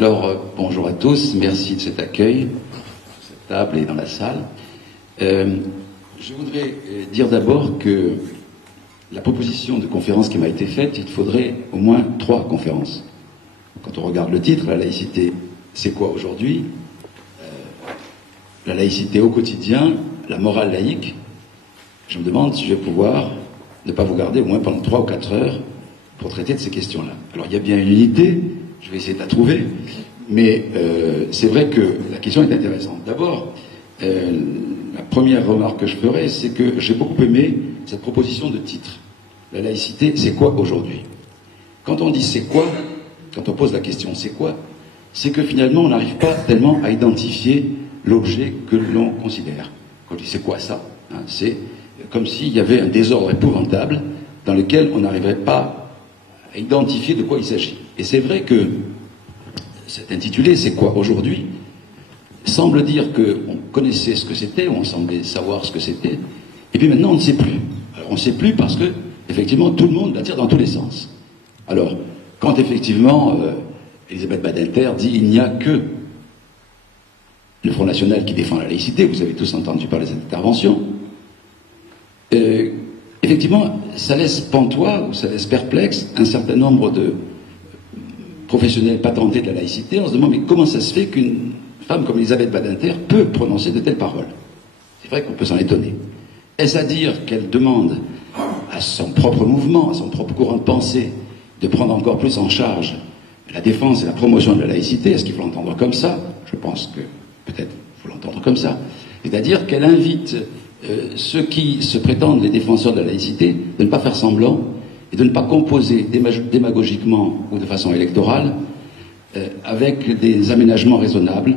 Bonjour à tous, merci de cet accueil, sur cette table et dans la salle. Je voudrais dire d'abord que la proposition de conférence qui m'a été faite, il faudrait au moins 3 conférences. Quand on regarde le titre, la laïcité, c'est quoi aujourd'hui? La laïcité au quotidien, la morale laïque. Je me demande si je vais pouvoir ne pas vous garder au moins pendant 3 ou 4 heures pour traiter de ces questions-là. Alors il y a bien une unité, je vais essayer de la trouver, mais c'est vrai que la question est intéressante. D'abord, la première remarque que je ferai, c'est que j'ai beaucoup aimé cette proposition de titre. La laïcité, c'est quoi aujourd'hui? Quand on dit c'est quoi, quand on pose la question c'est quoi, c'est que finalement on n'arrive pas tellement à identifier l'objet que l'on considère. Quand on dit c'est quoi ça, hein, c'est comme s'il y avait un désordre épouvantable dans lequel on n'arriverait pas à identifier de quoi il s'agit. Et c'est vrai que cet intitulé c'est quoi aujourd'hui semble dire qu'on connaissait ce que c'était, on semblait savoir ce que c'était, et puis maintenant on ne sait plus. Alors on ne sait plus parce que, effectivement, tout le monde l'attire dans tous les sens. Alors, quand effectivement, Elisabeth Badinter dit il n'y a que le Front National qui défend la laïcité, vous avez tous entendu parler de cette intervention, effectivement, ça laisse pantois, ou ça laisse perplexe un certain nombre de professionnels patentés de la laïcité. On se demande mais comment ça se fait qu'une femme comme Elisabeth Badinter peut prononcer de telles paroles? C'est vrai qu'on peut s'en étonner. Est-ce à dire qu'elle demande à son propre mouvement, à son propre courant de pensée, de prendre encore plus en charge la défense et la promotion de la laïcité? Est-ce qu'il faut l'entendre comme ça? Je pense que peut-être il faut l'entendre comme ça. C'est-à-dire qu'elle invite ceux qui se prétendent les défenseurs de la laïcité de ne pas faire semblant et de ne pas composer démagogiquement ou de façon électorale avec des aménagements raisonnables,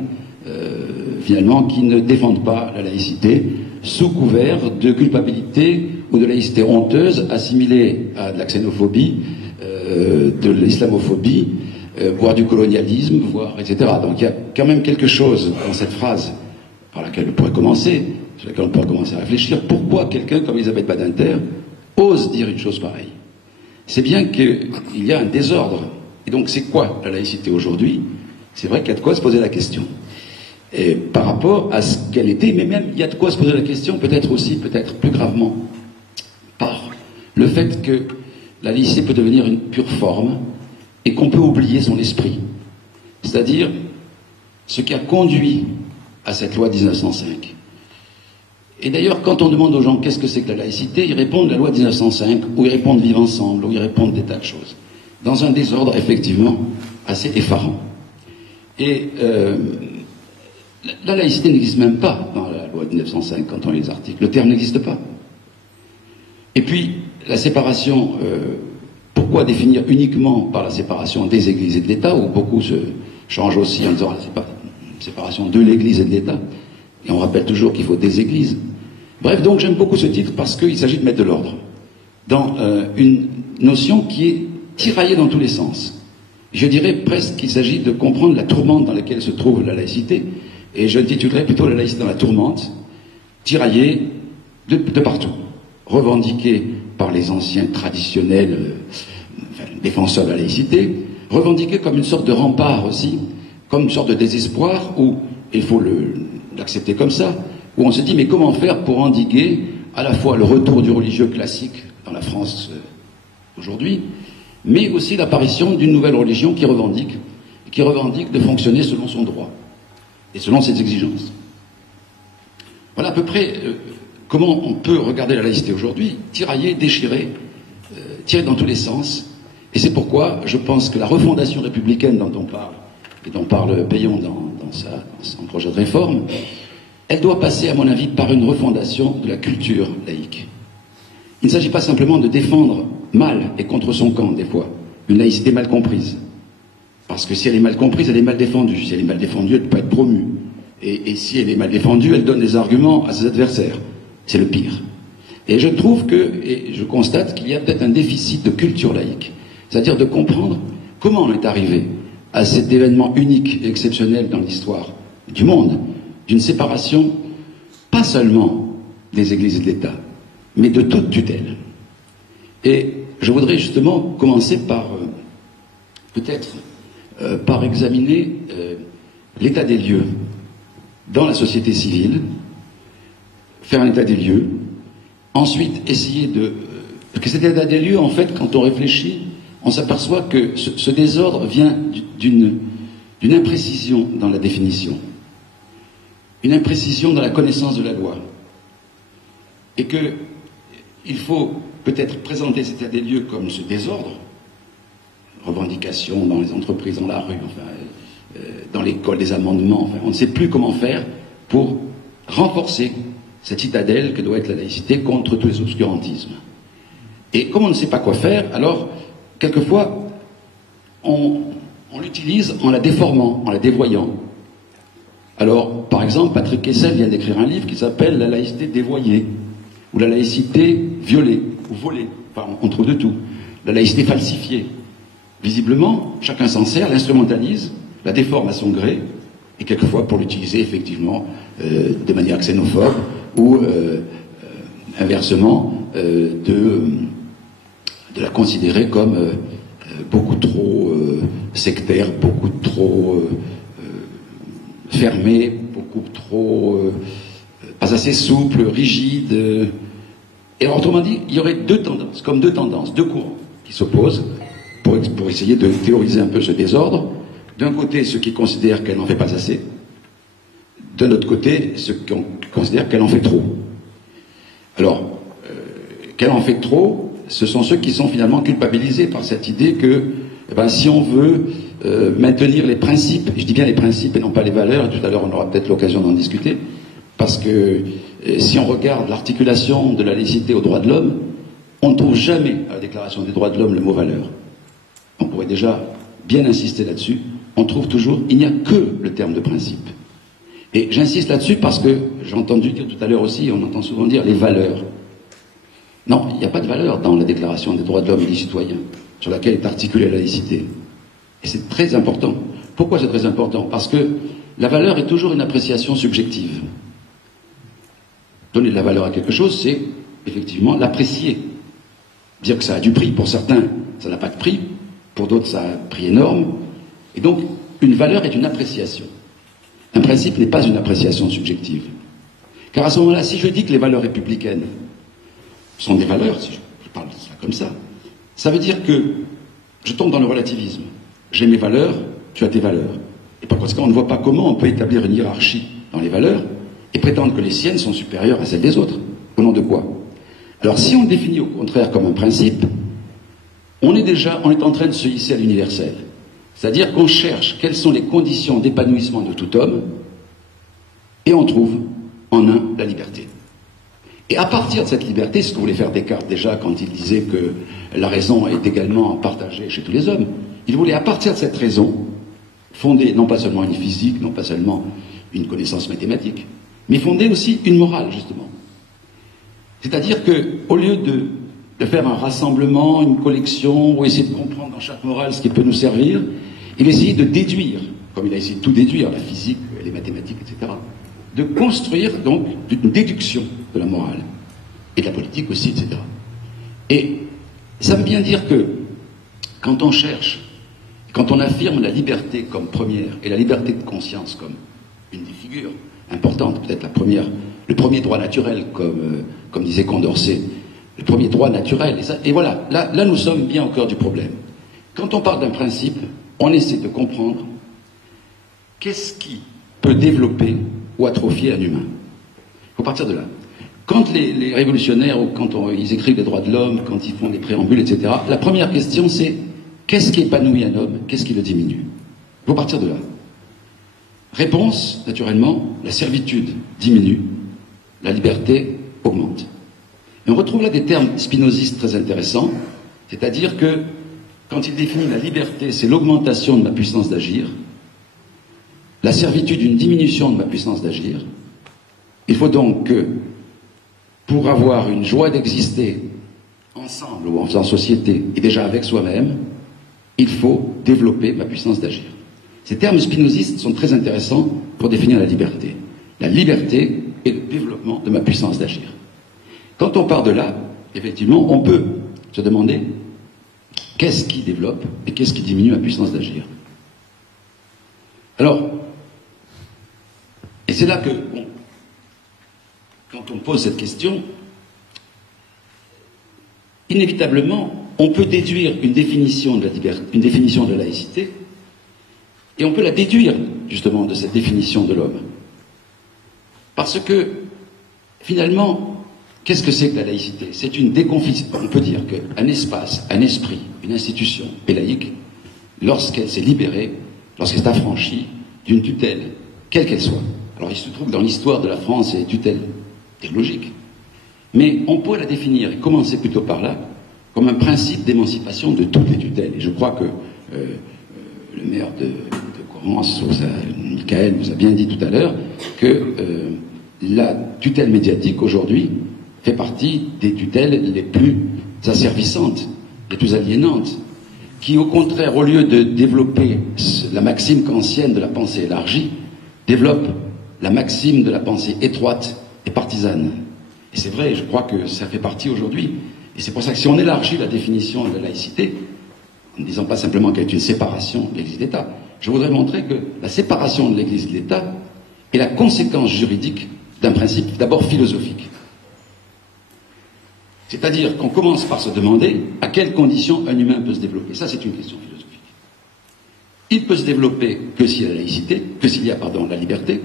finalement, qui ne défendent pas la laïcité sous couvert de culpabilité ou de laïcité honteuse assimilée à de la xénophobie, de l'islamophobie, voire du colonialisme, voire etc. Donc il y a quand même quelque chose dans cette phrase par laquelle on pourrait commencer, sur laquelle on pourrait commencer à réfléchir. Pourquoi quelqu'un comme Elisabeth Badinter ose dire une chose pareille? C'est bien qu'il y a un désordre. Et donc c'est quoi la laïcité aujourd'hui? C'est vrai qu'il y a de quoi se poser la question. Et par rapport à ce qu'elle était, mais même il y a de quoi se poser la question, peut-être aussi, peut-être plus gravement, par le fait que la laïcité peut devenir une pure forme et qu'on peut oublier son esprit. C'est-à-dire ce qui a conduit à cette loi de 1905. Et d'ailleurs, quand on demande aux gens qu'est-ce que c'est que la laïcité, ils répondent la loi de 1905, ou ils répondent vivre ensemble, ou ils répondent des tas de choses. Dans un désordre, effectivement, assez effarant. Et la laïcité n'existe même pas dans la loi de 1905, quand on lit les articles. Le terme n'existe pas. Et puis, la séparation, pourquoi définir uniquement par la séparation des églises et de l'État, où beaucoup se changent aussi en disant la séparation de l'Église et de l'État, et on rappelle toujours qu'il faut des églises. Bref, donc j'aime beaucoup ce titre parce qu'il s'agit de mettre de l'ordre dans une notion qui est tiraillée dans tous les sens. Je dirais presque qu'il s'agit de comprendre la tourmente dans laquelle se trouve la laïcité, et je titulerais plutôt la laïcité dans la tourmente, tiraillée de partout, revendiquée par les anciens traditionnels défenseurs de la laïcité, revendiquée comme une sorte de rempart aussi, comme une sorte de désespoir, où il faut l'accepter comme ça, où on se dit mais comment faire pour endiguer à la fois le retour du religieux classique dans la France aujourd'hui, mais aussi l'apparition d'une nouvelle religion qui revendique de fonctionner selon son droit et selon ses exigences. Voilà à peu près comment on peut regarder la laïcité aujourd'hui, tiraillée, déchirée, tirée dans tous les sens. Et c'est pourquoi je pense que la refondation républicaine dont on parle, et dont parle Payon dans son projet de réforme, elle doit passer, à mon avis, par une refondation de la culture laïque. Il ne s'agit pas simplement de défendre mal et contre son camp, des fois, une laïcité mal comprise. Parce que si elle est mal comprise, elle est mal défendue. Si elle est mal défendue, elle ne peut pas être promue. Et si elle est mal défendue, elle donne des arguments à ses adversaires. C'est le pire. Et je trouve et je constate qu'il y a peut-être un déficit de culture laïque. C'est-à-dire de comprendre comment on est arrivé à cet événement unique et exceptionnel dans l'histoire du monde, d'une séparation, pas seulement des églises et de l'État, mais de toute tutelle. Et je voudrais justement commencer par peut-être par examiner l'état des lieux dans la société civile, faire un état des lieux, ensuite essayer de... Parce que cet état des lieux, en fait, quand on réfléchit, on s'aperçoit que ce désordre vient d'une imprécision dans la définition, une imprécision dans la connaissance de la loi, et qu'il faut peut-être présenter cet état des lieux comme ce désordre, revendications dans les entreprises, dans la rue, enfin, dans l'école, des amendements, enfin, on ne sait plus comment faire pour renforcer cette citadelle que doit être la laïcité contre tous les obscurantismes. Et comme on ne sait pas quoi faire, alors, quelquefois, on l'utilise en la déformant, en la dévoyant. Alors, par exemple, Patrick Kessel vient d'écrire un livre qui s'appelle « La laïcité dévoyée » ou « La laïcité violée » ou « volée ». Enfin, on trouve de tout. La laïcité falsifiée. Visiblement, chacun s'en sert, l'instrumentalise, la déforme à son gré, et quelquefois pour l'utiliser effectivement de manière xénophobe ou inversement de la considérer comme beaucoup trop sectaire, beaucoup trop fermée, beaucoup trop pas assez souple, rigide. Et alors, autrement dit, il y aurait deux tendances, deux courants qui s'opposent pour essayer de théoriser un peu ce désordre. D'un côté, ceux qui considèrent qu'elle n'en fait pas assez. D'un autre côté, ceux qui considèrent qu'elle en fait trop. Alors, qu'elle en fait trop, ce sont ceux qui sont finalement culpabilisés par cette idée que, si on veut maintenir les principes, je dis bien les principes et non pas les valeurs, tout à l'heure on aura peut-être l'occasion d'en discuter, parce que si on regarde l'articulation de la laïcité aux droits de l'homme, on ne trouve jamais à la Déclaration des droits de l'homme le mot valeur. On pourrait déjà bien insister là-dessus. On trouve toujours, il n'y a que le terme de principe. Et j'insiste là-dessus parce que j'ai entendu dire tout à l'heure aussi, on entend souvent dire les valeurs. Non, il n'y a pas de valeur dans la Déclaration des droits de l'homme et des citoyens, sur laquelle est articulée la laïcité. Et c'est très important. Pourquoi c'est très important? Parce que la valeur est toujours une appréciation subjective. Donner de la valeur à quelque chose, c'est effectivement l'apprécier. Dire que ça a du prix, pour certains, ça n'a pas de prix, pour d'autres, ça a un prix énorme. Et donc, une valeur est une appréciation. Un principe n'est pas une appréciation subjective. Car à ce moment-là, si je dis que les valeurs républicaines sont des valeurs, si je parle de ça comme ça veut dire que je tombe dans le relativisme. J'ai mes valeurs, tu as tes valeurs. Et par conséquent, on ne voit pas comment on peut établir une hiérarchie dans les valeurs et prétendre que les siennes sont supérieures à celles des autres. Au nom de quoi? Alors si on le définit au contraire comme un principe, on est en train de se hisser à l'universel. C'est-à-dire qu'on cherche quelles sont les conditions d'épanouissement de tout homme, et on trouve en un la liberté. Et à partir de cette liberté, ce que voulait faire Descartes déjà quand il disait que la raison est également partagée chez tous les hommes, il voulait à partir de cette raison fonder non pas seulement une physique, non pas seulement une connaissance mathématique, mais fonder aussi une morale, justement. C'est-à-dire qu'au lieu de faire un rassemblement, une collection, ou essayer de comprendre dans chaque morale ce qui peut nous servir, il essayait de déduire, comme il a essayé de tout déduire, la physique, les mathématiques, etc., de construire donc une déduction de la morale, et de la politique aussi, etc. Et ça veut bien dire que quand on cherche, quand on affirme la liberté comme première, et la liberté de conscience comme une des figures importantes, peut-être le premier droit naturel, comme disait Condorcet, le premier droit naturel, et voilà, là nous sommes bien au cœur du problème. Quand on parle d'un principe, on essaie de comprendre qu'est-ce qui peut développer ou atrophier un humain. Il faut partir de là. Quand les révolutionnaires, ou quand ils écrivent les droits de l'homme, quand ils font des préambules, etc., la première question c'est qu'est-ce qui épanouit un homme, qu'est-ce qui le diminue? Il faut partir de là. Réponse, naturellement, la servitude diminue, la liberté augmente. Et on retrouve là des termes spinozistes très intéressants, c'est-à-dire que quand il définit la liberté, c'est l'augmentation de ma puissance d'agir, la servitude, une diminution de ma puissance d'agir. Il faut donc que, pour avoir une joie d'exister ensemble ou en faisant société, et déjà avec soi-même, il faut développer ma puissance d'agir. Ces termes spinozistes sont très intéressants pour définir la liberté. La liberté est le développement de ma puissance d'agir. Quand on part de là, effectivement, on peut se demander qu'est-ce qui développe et qu'est-ce qui diminue ma puissance d'agir. Alors, et c'est là que, bon, quand on pose cette question, inévitablement, on peut déduire une définition de la liberté, une définition de la laïcité, et on peut la déduire, justement, de cette définition de l'homme. Parce que, finalement, qu'est-ce que c'est que la laïcité? C'est une déconfiture. On peut dire qu'un espace, un esprit, une institution est laïque lorsqu'elle s'est libérée, lorsqu'elle s'est affranchie d'une tutelle, quelle qu'elle soit. Alors il se trouve que dans l'histoire de la France, ces tutelles théologiques. Mais on peut la définir, et commencer plutôt par là, comme un principe d'émancipation de toutes les tutelles. Et je crois que le maire de Corrence, Michael, vous a bien dit tout à l'heure que la tutelle médiatique aujourd'hui fait partie des tutelles les plus asservissantes, les plus aliénantes, qui au contraire, au lieu de développer la maxime kantienne de la pensée élargie, développe la maxime de la pensée étroite et partisane. Et c'est vrai, je crois que ça fait partie aujourd'hui. Et c'est pour ça que si on élargit la définition de la laïcité, en ne disant pas simplement qu'elle est une séparation de l'Église et de l'État, je voudrais montrer que la séparation de l'Église et de l'État est la conséquence juridique d'un principe d'abord philosophique. C'est-à-dire qu'on commence par se demander à quelles conditions un humain peut se développer. Ça, c'est une question philosophique. Il peut se développer que s'il y a la laïcité, que s'il y a, pardon, la liberté.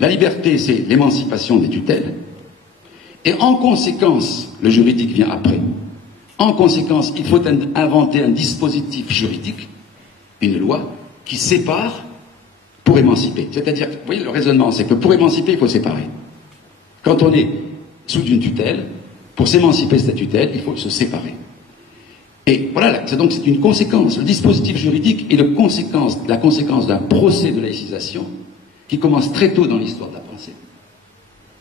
La liberté, c'est l'émancipation des tutelles. Et en conséquence, le juridique vient après. En conséquence, il faut inventer un dispositif juridique, une loi, qui sépare pour émanciper. C'est-à-dire, vous voyez, le raisonnement, c'est que pour émanciper, il faut séparer. Quand on est sous une tutelle, pour s'émanciper de cette tutelle, il faut se séparer. Et voilà, donc c'est une conséquence. Le dispositif juridique est la conséquence d'un procès de laïcisation qui commence très tôt dans l'histoire de la pensée.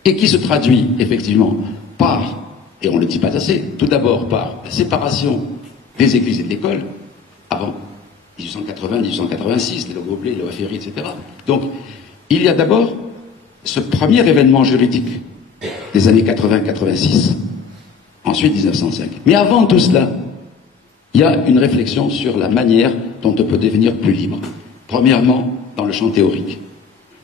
Et qui se traduit effectivement par, et on ne le dit pas assez, tout d'abord par la séparation des églises et de l'école, avant 1880-1886, les Goblet, le Ferry, etc. Donc, il y a d'abord ce premier événement juridique des années 80-86, ensuite 1905. Mais avant tout cela, il y a une réflexion sur la manière dont on peut devenir plus libre. Premièrement, dans le champ théorique.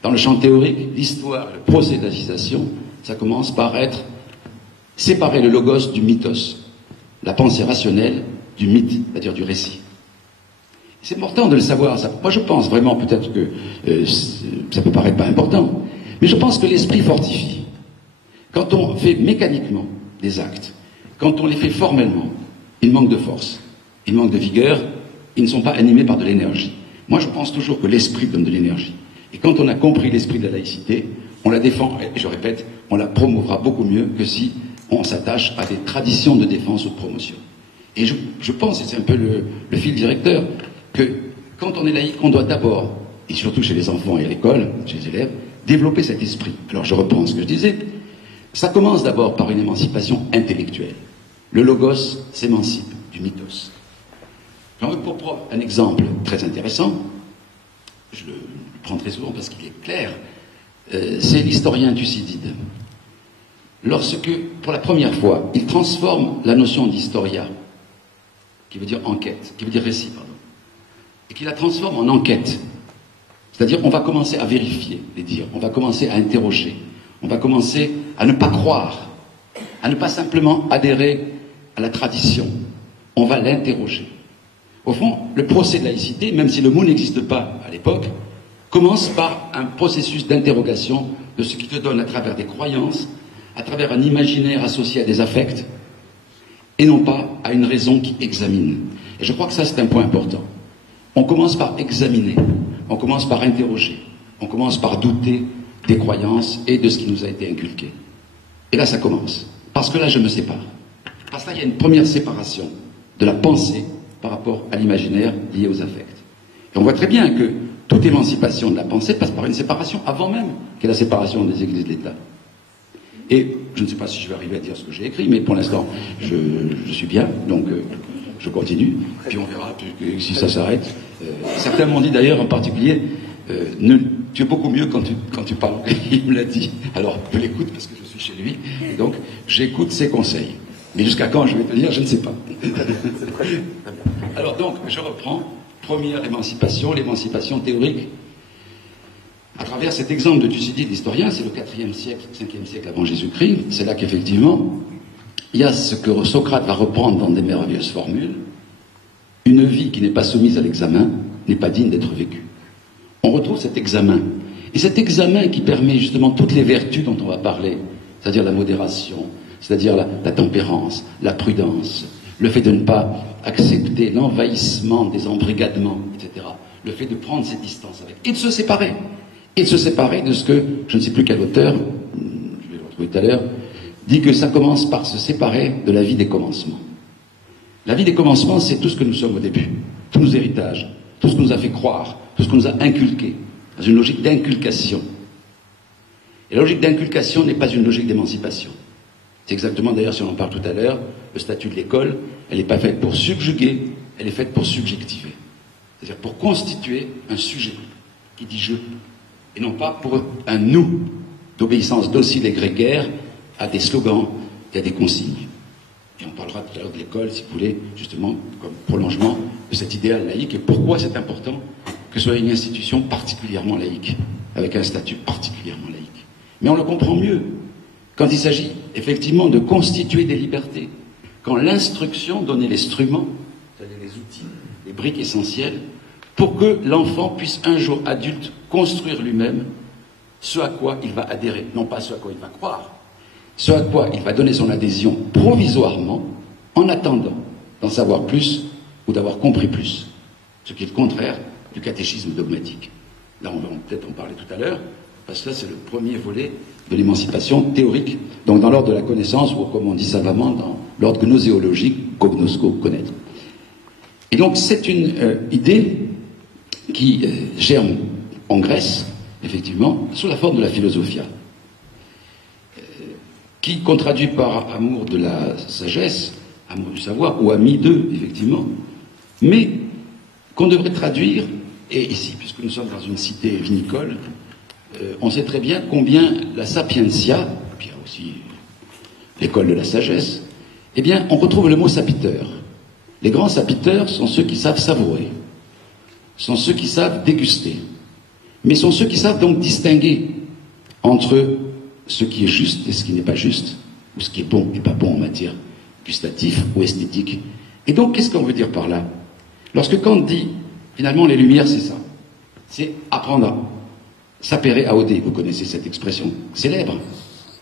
Dans le champ théorique, l'histoire, le procès d'agitation, ça commence par être séparer le logos du mythos, la pensée rationnelle du mythe, c'est-à-dire du récit. C'est important de le savoir. Ça. Moi, je pense vraiment, peut-être que ça peut paraître pas important, mais je pense que l'esprit fortifie. Quand on fait mécaniquement des actes, quand on les fait formellement, il manque de force, il manque de vigueur, ils ne sont pas animés par de l'énergie. Moi, je pense toujours que l'esprit donne de l'énergie. Et quand on a compris l'esprit de la laïcité, on la défend, et je répète, on la promouvra beaucoup mieux que si on s'attache à des traditions de défense ou de promotion. Et je pense, et c'est un peu le fil directeur, que quand on est laïque, on doit d'abord, et surtout chez les enfants et à l'école, chez les élèves, développer cet esprit. Alors je reprends ce que je disais. Ça commence d'abord par une émancipation intellectuelle. Le logos s'émancipe du mythos. J'en veux pour preuve un exemple très intéressant. Je le prends très souvent parce qu'il est clair. C'est l'historien Thucydide. Lorsque, pour la première fois, il transforme la notion d'historia, qui veut dire enquête, qui veut dire récit, pardon, et qu'il la transforme en enquête. C'est-à-dire, on va commencer à vérifier les dires, on va commencer à interroger, on va commencer à ne pas croire, à ne pas simplement adhérer à la tradition. On va l'interroger. Au fond, le procès de laïcité, même si le mot n'existe pas à l'époque, commence par un processus d'interrogation de ce qui te donne à travers des croyances, à travers un imaginaire associé à des affects, et non pas à une raison qui examine. Et je crois que ça, c'est un point important. On commence par examiner, on commence par interroger, on commence par douter des croyances et de ce qui nous a été inculqué. Et là, ça commence. Parce que là, je me sépare. Parce que là, il y a une première séparation de la pensée par rapport à l'imaginaire lié aux affects. Et on voit très bien que toute émancipation de la pensée passe par une séparation avant même qu'est la séparation des églises de l'État. Et je ne sais pas si je vais arriver à dire ce que j'ai écrit, mais pour l'instant, je suis bien, donc je continue, puis on verra si ça s'arrête. Certains m'ont dit d'ailleurs, en particulier, tu es beaucoup mieux quand tu parles. Il me l'a dit. Alors, je l'écoute parce que je suis chez lui, et donc j'écoute ses conseils. Mais jusqu'à quand je vais tenir, je ne sais pas. Alors donc, je reprends. Première émancipation, l'émancipation théorique. À travers cet exemple de Thucydide, l'historien, c'est le 4e siècle, 5e siècle avant Jésus-Christ, c'est là qu'effectivement, il y a ce que Socrate va reprendre dans des merveilleuses formules. Une vie qui n'est pas soumise à l'examen n'est pas digne d'être vécue. On retrouve cet examen. Et cet examen qui permet justement toutes les vertus dont on va parler, c'est-à-dire la modération, c'est-à-dire la tempérance, la prudence, le fait de ne pas accepter l'envahissement des embrigadements, etc. Le fait de prendre ses distances avec, et de se séparer. Et de se séparer de ce que, je ne sais plus quel auteur, je vais le retrouver tout à l'heure, dit que ça commence par se séparer de la vie des commencements. La vie des commencements, c'est tout ce que nous sommes au début, tous nos héritages, tout ce qu'on nous a fait croire, tout ce qu'on nous a inculqué, dans une logique d'inculcation. Et la logique d'inculcation n'est pas une logique d'émancipation. C'est exactement, d'ailleurs, si on en parle tout à l'heure, le statut de l'école, elle n'est pas faite pour subjuguer, elle est faite pour subjectiver. C'est-à-dire pour constituer un sujet qui dit je, et non pas pour un nous, d'obéissance docile et grégaire à des slogans et à des consignes. Et on parlera tout à l'heure de l'école, si vous voulez, justement, comme prolongement de cet idéal laïque, et pourquoi c'est important que ce soit une institution particulièrement laïque, avec un statut particulièrement laïque. Mais on le comprend mieux quand il s'agit effectivement de constituer des libertés, quand l'instruction donnait l'instrument, c'est-à-dire les outils, les briques essentielles, pour que l'enfant puisse un jour adulte construire lui-même ce à quoi il va adhérer, non pas ce à quoi il va croire, ce à quoi il va donner son adhésion provisoirement, en attendant d'en savoir plus ou d'avoir compris plus, ce qui est le contraire du catéchisme dogmatique. Là, on va peut-être en parler tout à l'heure, parce que là, c'est le premier volet de l'émancipation théorique, donc dans l'ordre de la connaissance, ou comme on dit savamment, dans l'ordre gnoséologique, cognosco, connaître. Et donc, c'est une idée qui germe en Grèce, effectivement, sous la forme de la philosophia, qui, qu'on traduit par amour de la sagesse, amour du savoir, ou ami d'eux, effectivement, mais qu'on devrait traduire, et ici, puisque nous sommes dans une cité vinicole, on sait très bien combien la sapientia, puis il y a aussi l'école de la sagesse, eh bien, on retrouve le mot sapiteur. Les grands sapiteurs sont ceux qui savent savourer, sont ceux qui savent déguster, mais sont ceux qui savent donc distinguer entre ce qui est juste et ce qui n'est pas juste, ou ce qui est bon et pas bon en matière gustative ou esthétique. Et donc, qu'est-ce qu'on veut dire par là? Lorsque Kant dit, finalement, les Lumières, c'est ça. C'est apprendre à sapere aude, vous connaissez cette expression célèbre.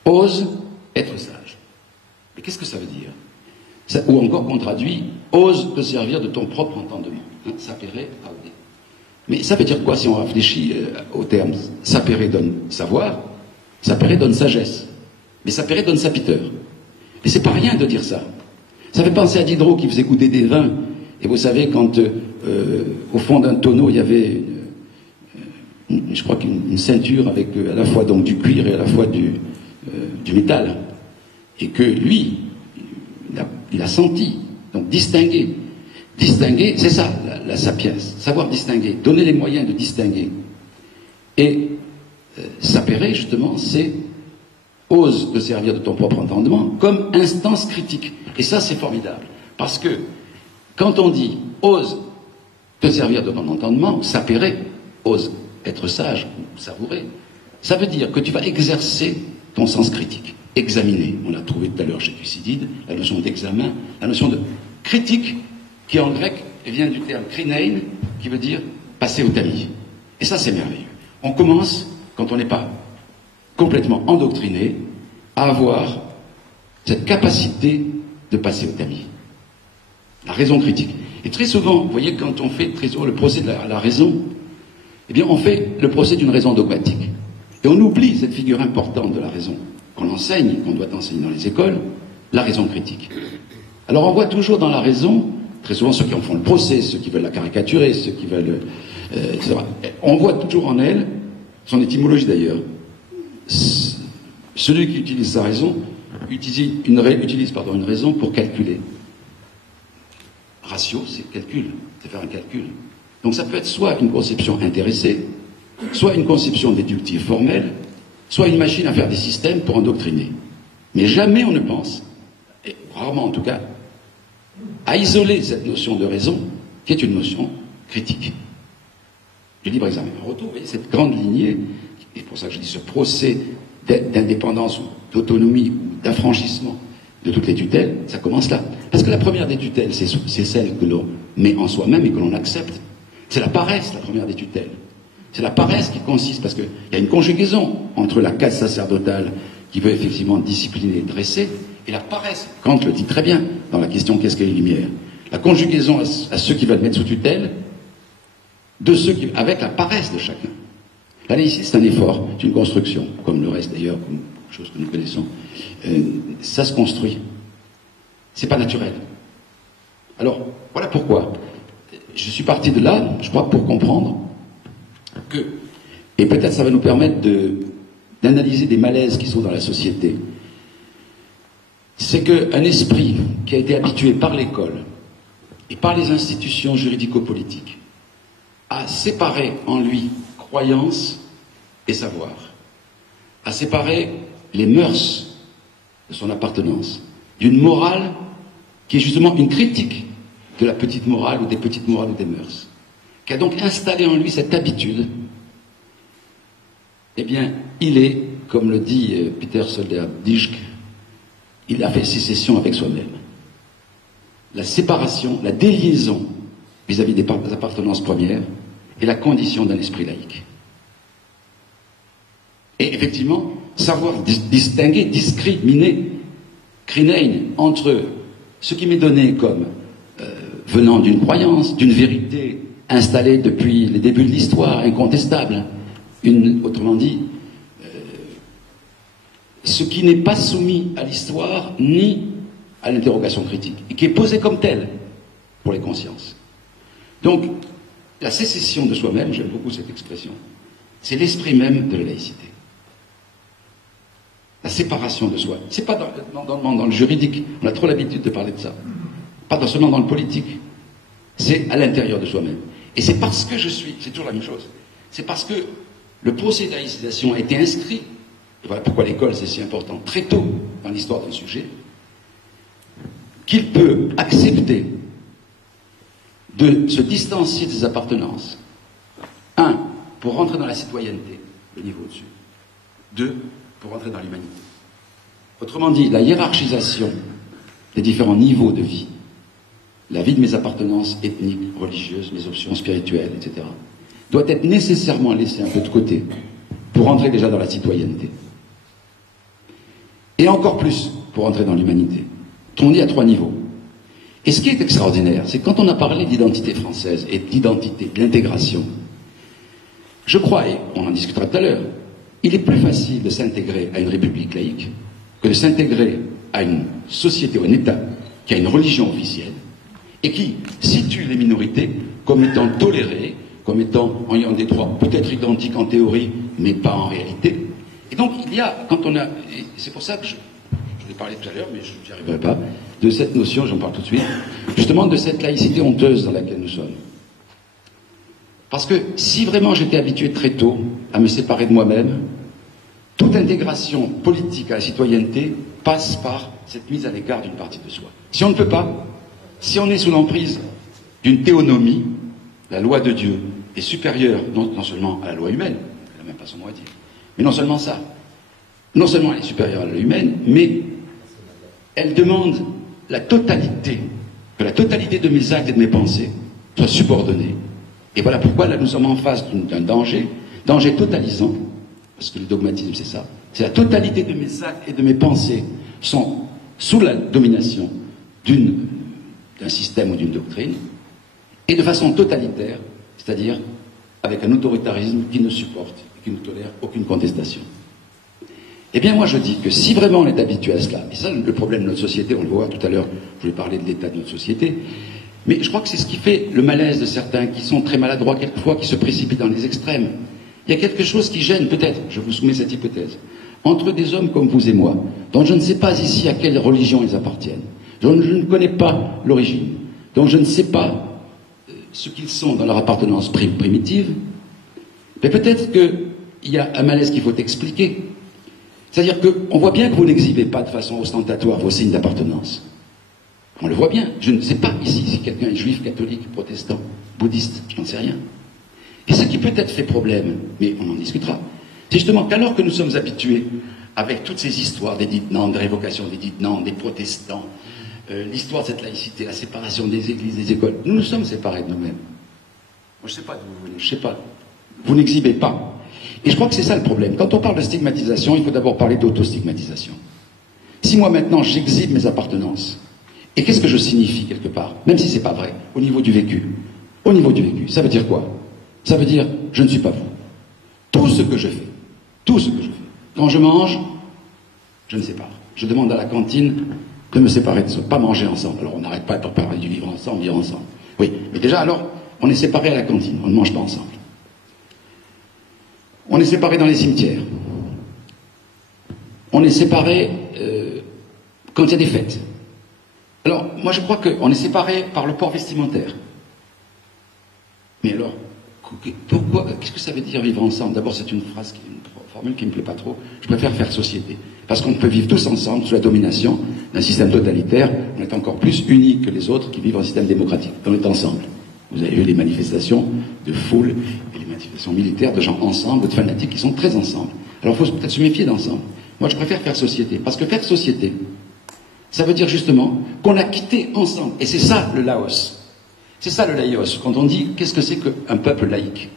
Ose être sage. Mais qu'est-ce que ça veut dire? Ça, ou encore qu'on traduit, ose te servir de ton propre entendement. Sapere aude. Mais ça veut dire quoi si on réfléchit au terme? Sapere donne savoir, sapere donne sagesse. Mais sapere donne sapiteur. Et c'est pas rien de dire ça. Ça fait penser à Diderot qui faisait goûter des vins. Et vous savez, quand au fond d'un tonneau, il y avait je crois qu'une ceinture avec à la fois donc du cuir et à la fois du métal, et que lui, il a senti, donc distinguer, c'est ça la sapience, savoir distinguer, donner les moyens de distinguer. Et sapere, justement, c'est ose te servir de ton propre entendement comme instance critique. Et ça, c'est formidable, parce que quand on dit ose te servir de ton entendement, sapere, ose être sage ou savourer, ça veut dire que tu vas exercer ton sens critique, examiner. On l'a trouvé tout à l'heure chez Thucydide, la notion d'examen, la notion de critique, qui en grec vient du terme krinein, qui veut dire passer au tamis. Et ça, c'est merveilleux. On commence, quand on n'est pas complètement endoctriné, à avoir cette capacité de passer au tamis. La raison critique. Et très souvent, vous voyez, quand on fait très souvent le procès de la raison, eh bien, on fait le procès d'une raison dogmatique. Et on oublie cette figure importante de la raison, qu'on enseigne, qu'on doit enseigner dans les écoles, la raison critique. Alors on voit toujours dans la raison, très souvent ceux qui en font le procès, ceux qui veulent la caricaturer, ceux qui veulent... etc. On voit toujours en elle, son étymologie d'ailleurs, celui qui utilise sa raison utilise une raison pour calculer. Ratio, c'est calcul, c'est faire un calcul. Donc ça peut être soit une conception intéressée, soit une conception déductive formelle, soit une machine à faire des systèmes pour endoctriner. Mais jamais on ne pense, et rarement en tout cas, à isoler cette notion de raison, qui est une notion critique. Du libre examen. On retrouve cette grande lignée et c'est pour ça que je dis ce procès d'indépendance ou d'autonomie ou d'affranchissement de toutes les tutelles, ça commence là. Parce que la première des tutelles, c'est celle que l'on met en soi-même et que l'on accepte. C'est la paresse, la première des tutelles. C'est la paresse qui consiste, parce qu'il y a une conjugaison entre la caste sacerdotale qui veut effectivement discipliner et dresser, et la paresse. Kant le dit très bien dans la question qu'est-ce qu'est les Lumières. La conjugaison à ceux qui veulent mettre sous tutelle, de ceux qui, avec la paresse de chacun. La laïcité, c'est un effort, c'est une construction, comme le reste d'ailleurs, comme chose que nous connaissons. Ça se construit. C'est pas naturel. Alors, voilà pourquoi. Je suis parti de là, je crois, pour comprendre que, et peut-être ça va nous permettre d'analyser des malaises qui sont dans la société. C'est qu'un esprit qui a été habitué par l'école et par les institutions juridico-politiques à séparer en lui croyance et savoir, à séparer les mœurs de son appartenance d'une morale qui est justement une critique de la petite morale ou des petites morales ou des mœurs, qui a donc installé en lui cette habitude, eh bien, il est, comme le dit Peter Sloterdijk, il a fait sécession avec soi-même. La séparation, la déliaison vis-à-vis des appartenances premières est la condition d'un esprit laïque. Et effectivement, savoir distinguer, discriminer, krinein, entre ce qui m'est donné comme venant d'une croyance, d'une vérité installée depuis les débuts de l'histoire, incontestable, autrement dit, ce qui n'est pas soumis à l'histoire ni à l'interrogation critique, et qui est posé comme tel pour les consciences. Donc, la sécession de soi-même, j'aime beaucoup cette expression, c'est l'esprit même de la laïcité. La séparation de soi. C'est pas dans le juridique, on a trop l'habitude de parler de ça. Pas seulement dans le politique. C'est à l'intérieur de soi-même. Et c'est parce que c'est toujours la même chose, c'est parce que le procès de laïcisation a été inscrit, et voilà pourquoi l'école c'est si important, très tôt dans l'histoire d'un sujet, qu'il peut accepter de se distancier des appartenances. 1, pour rentrer dans la citoyenneté, le niveau au-dessus. 2, pour rentrer dans l'humanité. Autrement dit, la hiérarchisation des différents niveaux de vie, la vie de mes appartenances ethniques, religieuses, mes options spirituelles, etc., doit être nécessairement laissée un peu de côté pour rentrer déjà dans la citoyenneté. Et encore plus pour entrer dans l'humanité. On dit à 3 niveaux. Et ce qui est extraordinaire, c'est que quand on a parlé d'identité française et d'identité, d'intégration, je crois, et on en discutera tout à l'heure, il est plus facile de s'intégrer à une république laïque que de s'intégrer à une société ou un État qui a une religion officielle et qui situe les minorités comme étant tolérées, comme étant ayant des droits peut-être identiques en théorie, mais pas en réalité. Et donc il y a, quand on a, et c'est pour ça que je l'ai parlé tout à l'heure, mais je n'y arriverai pas, de cette notion, j'en parle tout de suite, justement de cette laïcité honteuse dans laquelle nous sommes. Parce que si vraiment j'étais habitué très tôt à me séparer de moi-même, toute intégration politique à la citoyenneté passe par cette mise à l'écart d'une partie de soi. Si on ne peut pas, si on est sous l'emprise d'une théonomie, la loi de Dieu est supérieure non seulement à la loi humaine, elle n'a même pas son mot à dire, mais non seulement ça, non seulement elle est supérieure à la loi humaine, mais elle demande la totalité, que la totalité de mes actes et de mes pensées soit subordonnée. Et voilà pourquoi là nous sommes en face d'un danger totalisant, parce que le dogmatisme c'est ça, c'est la totalité de mes actes et de mes pensées sont sous la domination d'un système ou d'une doctrine, et de façon totalitaire, c'est-à-dire avec un autoritarisme qui ne supporte, qui ne tolère aucune contestation. Eh bien moi je dis que si vraiment on est habitué à cela, et ça le problème de notre société, on le voit tout à l'heure, je voulais parler de l'état de notre société, mais je crois que c'est ce qui fait le malaise de certains qui sont très maladroits quelquefois, qui se précipitent dans les extrêmes. Il y a quelque chose qui gêne peut-être, je vous soumets cette hypothèse, entre des hommes comme vous et moi, dont je ne sais pas ici à quelle religion ils appartiennent, dont je ne connais pas l'origine, dont je ne sais pas ce qu'ils sont dans leur appartenance primitive, mais peut-être qu'il y a un malaise qu'il faut expliquer. C'est-à-dire qu'on voit bien que vous n'exhibez pas de façon ostentatoire vos signes d'appartenance. On le voit bien. Je ne sais pas ici si quelqu'un est juif, catholique, protestant, bouddhiste, je n'en sais rien. Et ce qui peut-être fait problème, mais on en discutera, C'est justement qu'alors que nous sommes habitués, avec toutes ces histoires des dites Nantes, de révocation des dites Nantes, des protestants, l'histoire de cette laïcité, la séparation des églises, des écoles, nous nous sommes séparés de nous-mêmes. Moi, je ne sais pas d'où vous venez, je ne sais pas. Vous n'exhibez pas. Et je crois que c'est ça le problème. Quand on parle de stigmatisation, il faut d'abord parler d'auto-stigmatisation. Si moi maintenant j'exhibe mes appartenances, et qu'est-ce que je signifie quelque part, même si c'est pas vrai, au niveau du vécu, ça veut dire quoi? Ça veut dire je ne suis pas vous. Tout ce que je fais, quand je mange, je ne sépare. Je demande à la cantine de me séparer de ça, pas manger ensemble. Alors on n'arrête pas de parler du vivre ensemble, vivre ensemble. Oui, mais déjà alors, on est séparés à la cantine, on ne mange pas ensemble. On est séparés dans les cimetières. On est séparés quand il y a des fêtes. Alors, moi je crois qu'on est séparés par le port vestimentaire. Mais alors, pourquoi, qu'est-ce que ça veut dire vivre ensemble? D'abord, c'est une formule qui ne me plaît pas trop. Je préfère faire société. Parce qu'on peut vivre tous ensemble sous la domination d'un système totalitaire. On est encore plus unis que les autres qui vivent en système démocratique. On est ensemble. Vous avez vu les manifestations de foule et les manifestations militaires de gens ensemble, de fanatiques qui sont très ensemble. Alors il faut peut-être se méfier d'ensemble. Moi je préfère faire société, parce que faire société, ça veut dire justement qu'on a quitté ensemble. Et c'est ça le laos. C'est ça le laïos. Quand on dit qu'est-ce que c'est qu'un peuple laïque.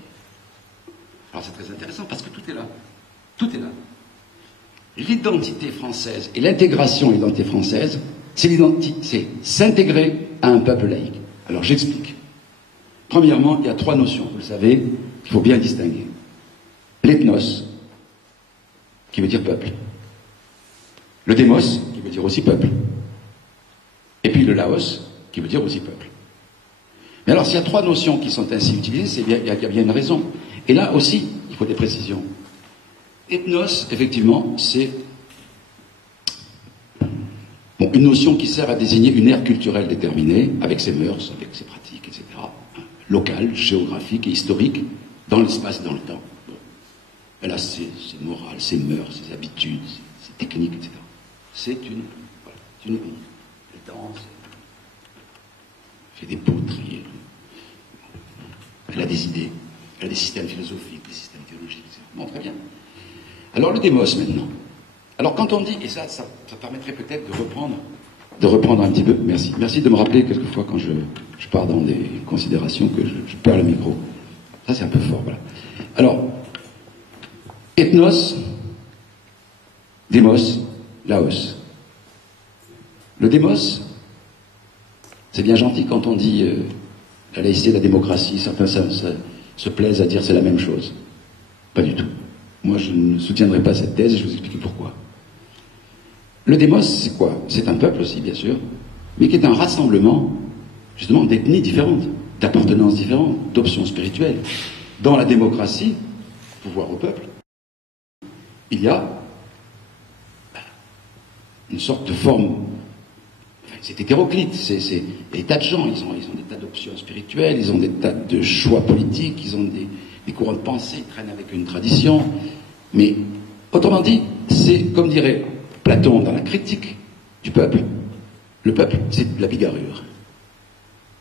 Alors c'est très intéressant parce que tout est là. Tout est là. L'identité française et l'intégration à l'identité française, c'est s'intégrer à un peuple laïque. Alors j'explique. Premièrement, il y a trois notions, vous le savez, qu'il faut bien distinguer. L'ethnos, qui veut dire peuple. Le démos, qui veut dire aussi peuple. Et puis le laos, qui veut dire aussi peuple. Mais alors, s'il y a trois notions qui sont ainsi utilisées, il y a bien une raison. Et là aussi, il faut des précisions. Ethnos, effectivement, c'est une notion qui sert à désigner une ère culturelle déterminée, avec ses mœurs, avec ses pratiques, etc. Local, géographique et historique, dans l'espace et dans le temps. Bon. Elle a ses morales, ses mœurs, ses habitudes, ses techniques, etc. C'est une ethnie. Elle danse, elle fait des poteries, elle a des idées, elle a des systèmes philosophiques, des systèmes théologiques, etc. Bon, très bien. Alors le démos maintenant. Alors quand on dit, et ça permettrait peut-être de reprendre un petit peu, merci de me rappeler quelquefois quand je pars dans des considérations que je perds le micro. Ça c'est un peu fort, voilà. Alors, ethnos, démos, laos. Le démos, c'est bien gentil quand on dit la laïcité, la démocratie, certains se plaisent à dire c'est la même chose. Pas du tout. Moi je ne soutiendrai pas cette thèse et je vais vous expliquer pourquoi. Le démos, c'est quoi? C'est un peuple aussi, bien sûr, mais qui est un rassemblement, justement, d'ethnies différentes, d'appartenances différentes, d'options spirituelles. Dans la démocratie, pouvoir au peuple, il y a une sorte de forme, enfin, c'est hétéroclite, c'est des tas de gens, ils ont des tas d'options spirituelles, ils ont des tas de choix politiques, ils ont des courants de pensée, ils traînent avec une tradition, mais, autrement dit, c'est, comme dirait Platon, dans la critique du peuple, le peuple, c'est de la bigarrure.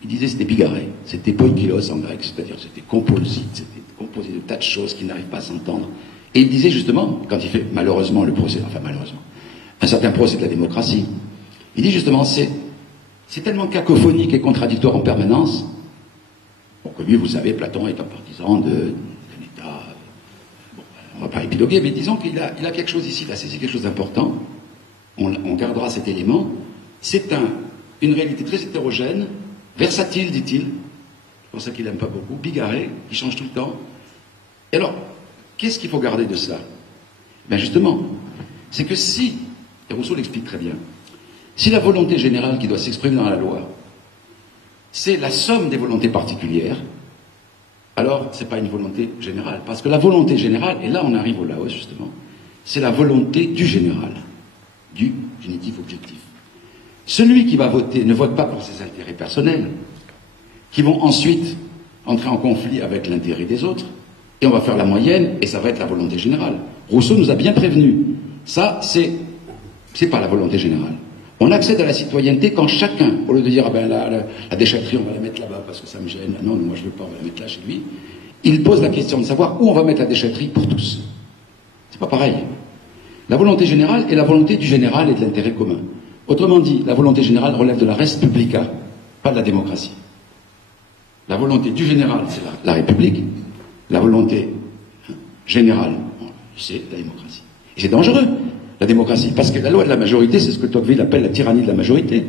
Il disait c'était bigarré, c'était poikilos en grec, c'est-à-dire c'était composite, c'était composé de tas de choses qui n'arrivent pas à s'entendre. Et il disait justement, quand il fait malheureusement le procès, enfin malheureusement, un certain procès de la démocratie, il dit justement c'est tellement cacophonique et contradictoire en permanence, bon, que lui, vous savez, Platon est un partisan d'un État, bon, on ne va pas épiloguer, mais disons qu'il a quelque chose ici, il a saisi quelque chose d'important. On gardera cet élément. C'est une réalité très hétérogène, versatile, dit-il. C'est pour ça qu'il n'aime pas beaucoup, bigarré, qui change tout le temps. Et alors, qu'est-ce qu'il faut garder de cela? Ben justement, c'est que si, et Rousseau l'explique très bien, si la volonté générale qui doit s'exprimer dans la loi, c'est la somme des volontés particulières, alors ce n'est pas une volonté générale. Parce que la volonté générale, et là on arrive au Laos justement, c'est la volonté du général, du génitif objectif. Celui qui va voter ne vote pas pour ses intérêts personnels, qui vont ensuite entrer en conflit avec l'intérêt des autres, et on va faire la moyenne, et ça va être la volonté générale. Rousseau nous a bien prévenus. Ça, c'est pas la volonté générale. On accède à la citoyenneté quand chacun, au lieu de dire, ah ben là, la déchetterie, on va la mettre là-bas parce que ça me gêne, non, moi je veux pas, on va la mettre là chez lui, il pose la question de savoir où on va mettre la déchetterie pour tous. C'est pas pareil. La volonté générale est la volonté du général et de l'intérêt commun. Autrement dit, la volonté générale relève de la res publica, pas de la démocratie. La volonté du général, c'est la République. La volonté générale, c'est la démocratie. Et c'est dangereux, la démocratie, parce que la loi de la majorité, c'est ce que Tocqueville appelle la tyrannie de la majorité.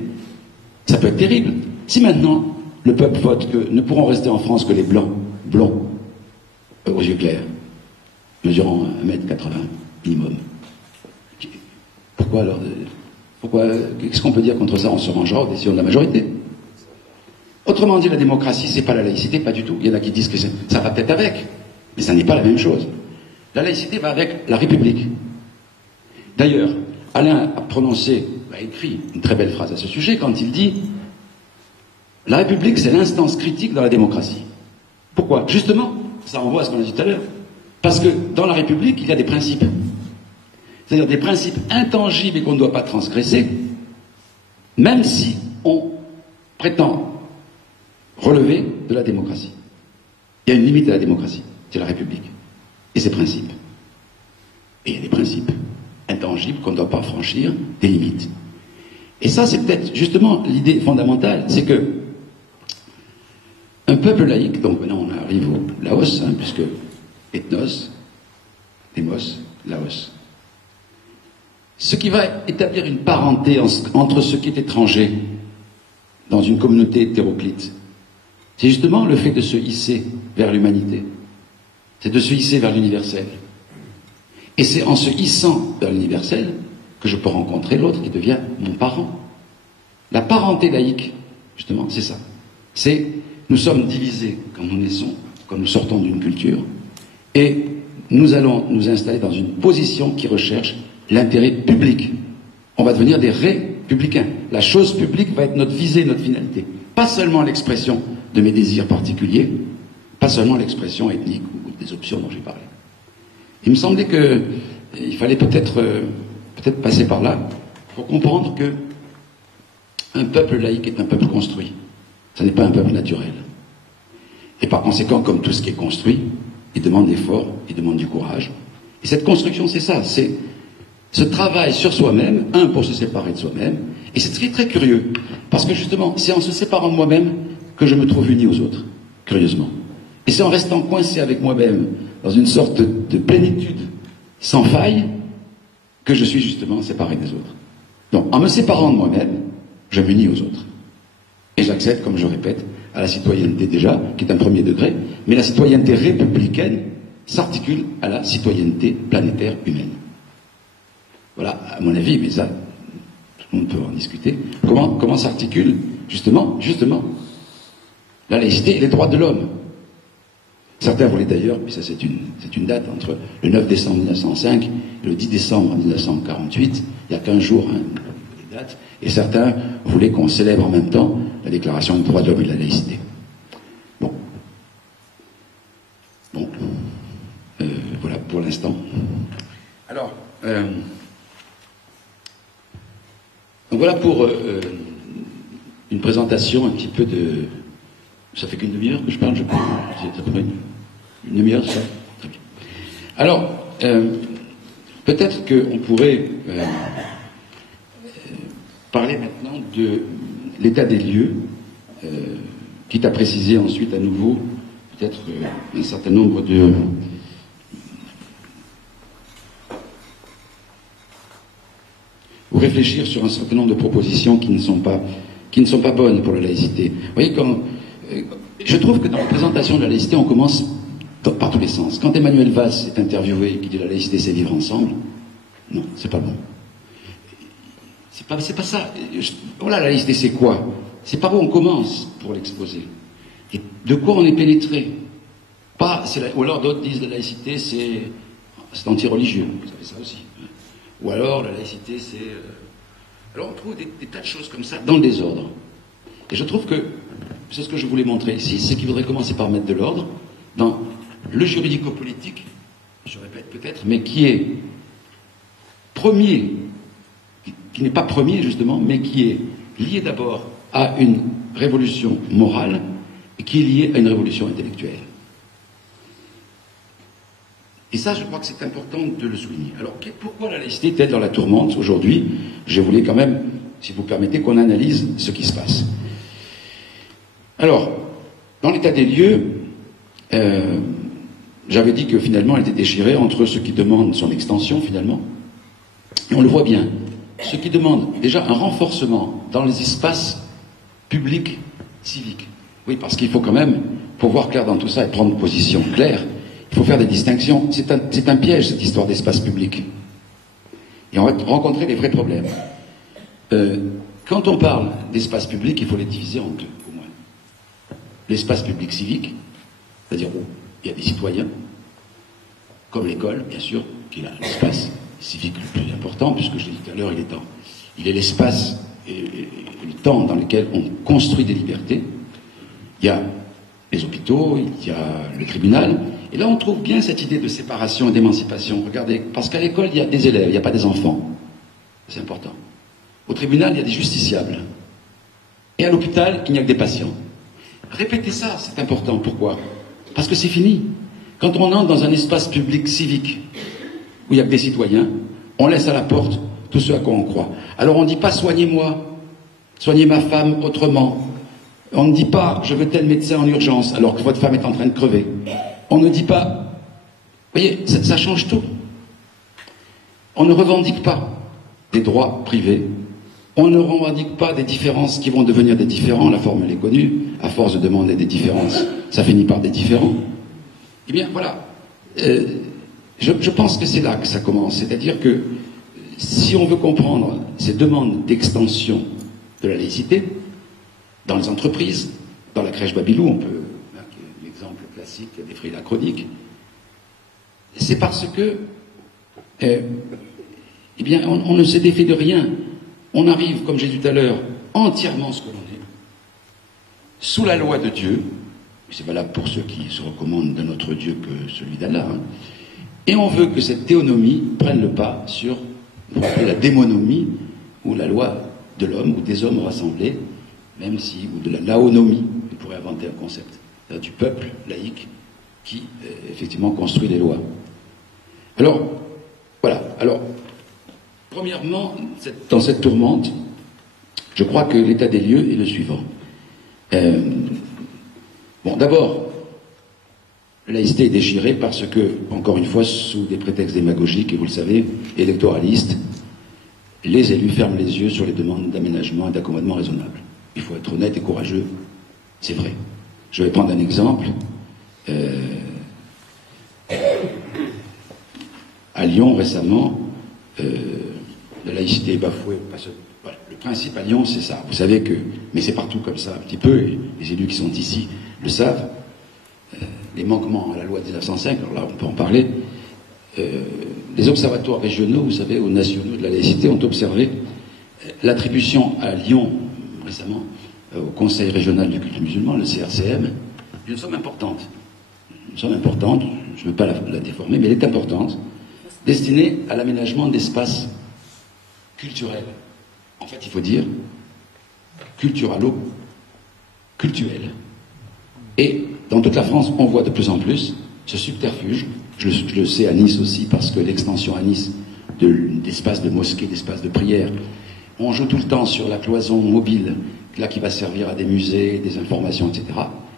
Ça peut être terrible. Si maintenant, le peuple vote que ne pourront rester en France que les blancs, blonds, aux yeux clairs, mesurant 1m80 minimum. Pourquoi alors qu'est-ce qu'on peut dire contre ça? On se rangera aux décisions de la majorité. Autrement dit, la démocratie, c'est pas la laïcité, pas du tout. Il y en a qui disent que ça va peut-être avec, mais ça n'est pas la même chose. La laïcité va avec la République. D'ailleurs, Alain a écrit une très belle phrase à ce sujet quand il dit « La République, c'est l'instance critique dans la démocratie ». Pourquoi? Justement, ça renvoie à ce qu'on a dit tout à l'heure. Parce que dans la République, il y a des principes. C'est-à-dire des principes intangibles et qu'on ne doit pas transgresser, même si on prétend relever de la démocratie. Il y a une limite à la démocratie, c'est la République et ses principes. Et il y a des principes intangibles qu'on ne doit pas franchir, des limites. Et ça, c'est peut-être justement l'idée fondamentale, c'est que un peuple laïque, donc maintenant on arrive au Laos, puisque ethnos, démos, Laos. Ce qui va établir une parenté entre ce qui est étranger dans une communauté hétéroclite, c'est justement le fait de se hisser vers l'humanité. C'est de se hisser vers l'universel. Et c'est en se hissant vers l'universel que je peux rencontrer l'autre qui devient mon parent. La parenté laïque, justement, c'est ça. C'est, nous sommes divisés quand nous naissons, quand nous sortons d'une culture, et nous allons nous installer dans une position qui recherche l'intérêt public. On va devenir des républicains. La chose publique va être notre visée, notre finalité. Pas seulement l'expression de mes désirs particuliers, pas seulement l'expression ethnique ou des options dont j'ai parlé. Il me semblait qu'il fallait peut-être passer par là pour comprendre que un peuple laïque est un peuple construit. Ce n'est pas un peuple naturel. Et par conséquent, comme tout ce qui est construit, il demande l'effort, il demande du courage. Et cette construction, c'est ça, c'est ce travail sur soi-même, pour se séparer de soi-même. Et c'est très, très curieux, parce que justement, c'est en se séparant de moi-même que je me trouve uni aux autres, curieusement. Et c'est en restant coincé avec moi-même, dans une sorte de plénitude sans faille, que je suis justement séparé des autres. Donc, en me séparant de moi-même, je m'unis aux autres. Et j'accède, comme je répète, à la citoyenneté déjà, qui est un premier degré, mais la citoyenneté républicaine s'articule à la citoyenneté planétaire humaine. Voilà, à mon avis, mais ça, tout le monde peut en discuter. Comment s'articule, justement, la laïcité et les droits de l'homme. Certains voulaient d'ailleurs, mais ça c'est une date, entre le 9 décembre 1905 et le 10 décembre 1948, il y a 15 jours, les dates, et certains voulaient qu'on célèbre en même temps la déclaration des droits de l'homme et de la laïcité. Bon. Voilà pour l'instant. Alors, donc voilà pour une présentation un petit peu de... Ça fait qu'une demi-heure que je parle, je pense. C'est à peu près une demi-heure, ça. Très bien. Alors, peut-être qu'on pourrait parler maintenant de l'état des lieux, quitte à préciser ensuite à nouveau peut-être un certain nombre de... ou réfléchir sur un certain nombre de propositions qui ne sont pas bonnes pour la laïcité. Vous voyez, je trouve que dans la présentation de la laïcité, on commence par tous les sens. Quand Emmanuel Valls est interviewé et qui dit la laïcité c'est vivre ensemble, non, c'est pas bon. C'est pas ça. Voilà, la laïcité c'est quoi? C'est par où on commence pour l'exposer. Et de quoi on est pénétré. Ou alors d'autres disent la laïcité c'est anti-religieux. Vous savez ça aussi. Ou alors la laïcité c'est... Alors on trouve des tas de choses comme ça dans le désordre. Et je trouve que c'est ce que je voulais montrer ici, c'est qu'il faudrait commencer par mettre de l'ordre dans le juridico-politique, je répète peut-être, mais qui est premier, qui n'est pas premier justement, mais qui est lié d'abord à une révolution morale et qui est lié à une révolution intellectuelle. Et ça, je crois que c'est important de le souligner. Alors, pourquoi la laïcité est-elle dans la tourmente aujourd'hui? Je voulais quand même, si vous permettez, qu'on analyse ce qui se passe. Alors, dans l'état des lieux, j'avais dit que finalement elle était déchirée entre ceux qui demandent son extension, finalement, et on le voit bien, ceux qui demandent déjà un renforcement dans les espaces publics civiques. Oui, parce qu'il faut quand même, pour voir clair dans tout ça et prendre position claire, il faut faire des distinctions. C'est un piège, cette histoire d'espace public. Et on va rencontrer les vrais problèmes. Quand on parle d'espace public, il faut les diviser en deux, au moins. L'espace public civique, c'est-à-dire où il y a des citoyens, comme l'école, bien sûr, qui est l'espace civique le plus important, puisque je l'ai dit tout à l'heure, il est l'espace et le temps dans lequel on construit des libertés. Il y a les hôpitaux, il y a le tribunal, et là on trouve bien cette idée de séparation et d'émancipation. Regardez, parce qu'à l'école, il y a des élèves, il n'y a pas des enfants. C'est important. Au tribunal, il y a des justiciables. Et à l'hôpital, il n'y a que des patients. Répétez ça, c'est important. Pourquoi? Parce que c'est fini. Quand on entre dans un espace public civique, où il n'y a que des citoyens, on laisse à la porte tout ce à quoi on croit. Alors on ne dit pas soignez-moi, soignez ma femme autrement. On ne dit pas je veux tel médecin en urgence alors que votre femme est en train de crever. On ne dit pas, vous voyez, ça change tout. On ne revendique pas des droits privés. On ne revendique pas des différences qui vont devenir des différends. La formule est connue. À force de demander des différences, ça finit par des différends. Eh bien, voilà. Je pense que c'est là que ça commence. C'est-à-dire que si on veut comprendre ces demandes d'extension de la laïcité, dans les entreprises, dans la crèche Babylou, on peut, l'exemple classique des fruits de la chronique, c'est parce que, eh bien, on ne se défait de rien. On arrive, comme j'ai dit tout à l'heure, entièrement ce que l'on est, sous la loi de Dieu, c'est valable pour ceux qui se recommandent d'un autre Dieu que celui d'Allah, hein, et on veut que cette théonomie prenne le pas sur la démonomie, ou la loi de l'homme, ou des hommes rassemblés, même si, ou de la laonomie, on pourrait inventer un concept, du peuple laïque qui, effectivement, construit les lois. Alors, voilà. Alors, premièrement, dans cette tourmente, je crois que l'état des lieux est le suivant. Bon, d'abord, la laïcité est déchirée parce que, encore une fois, sous des prétextes démagogiques, et vous le savez, électoralistes, les élus ferment les yeux sur les demandes d'aménagement et d'accommodement raisonnable. Il faut être honnête et courageux, c'est vrai. Je vais prendre un exemple. À Lyon, récemment, la laïcité est bafouée. Voilà, le principe à Lyon, c'est ça. Vous savez que, mais c'est partout comme ça, un petit peu, et les élus qui sont ici le savent. Les manquements à la loi de 1905, alors là, on peut en parler. Les observatoires régionaux, vous savez, ou nationaux de la laïcité, ont observé l'attribution à Lyon, récemment, au Conseil régional du culte musulman, le CRCM, d'une somme importante. Une somme importante, je ne veux pas la déformer, mais elle est importante, destinée à l'aménagement d'espaces culturels. En fait, il faut dire culturalo-cultuels. Et dans toute la France, on voit de plus en plus ce subterfuge. Je le sais à Nice aussi, parce que l'extension à Nice d'espaces de mosquées, d'espaces de prière, on joue tout le temps sur la cloison mobile, là qui va servir à des musées, des informations, etc.,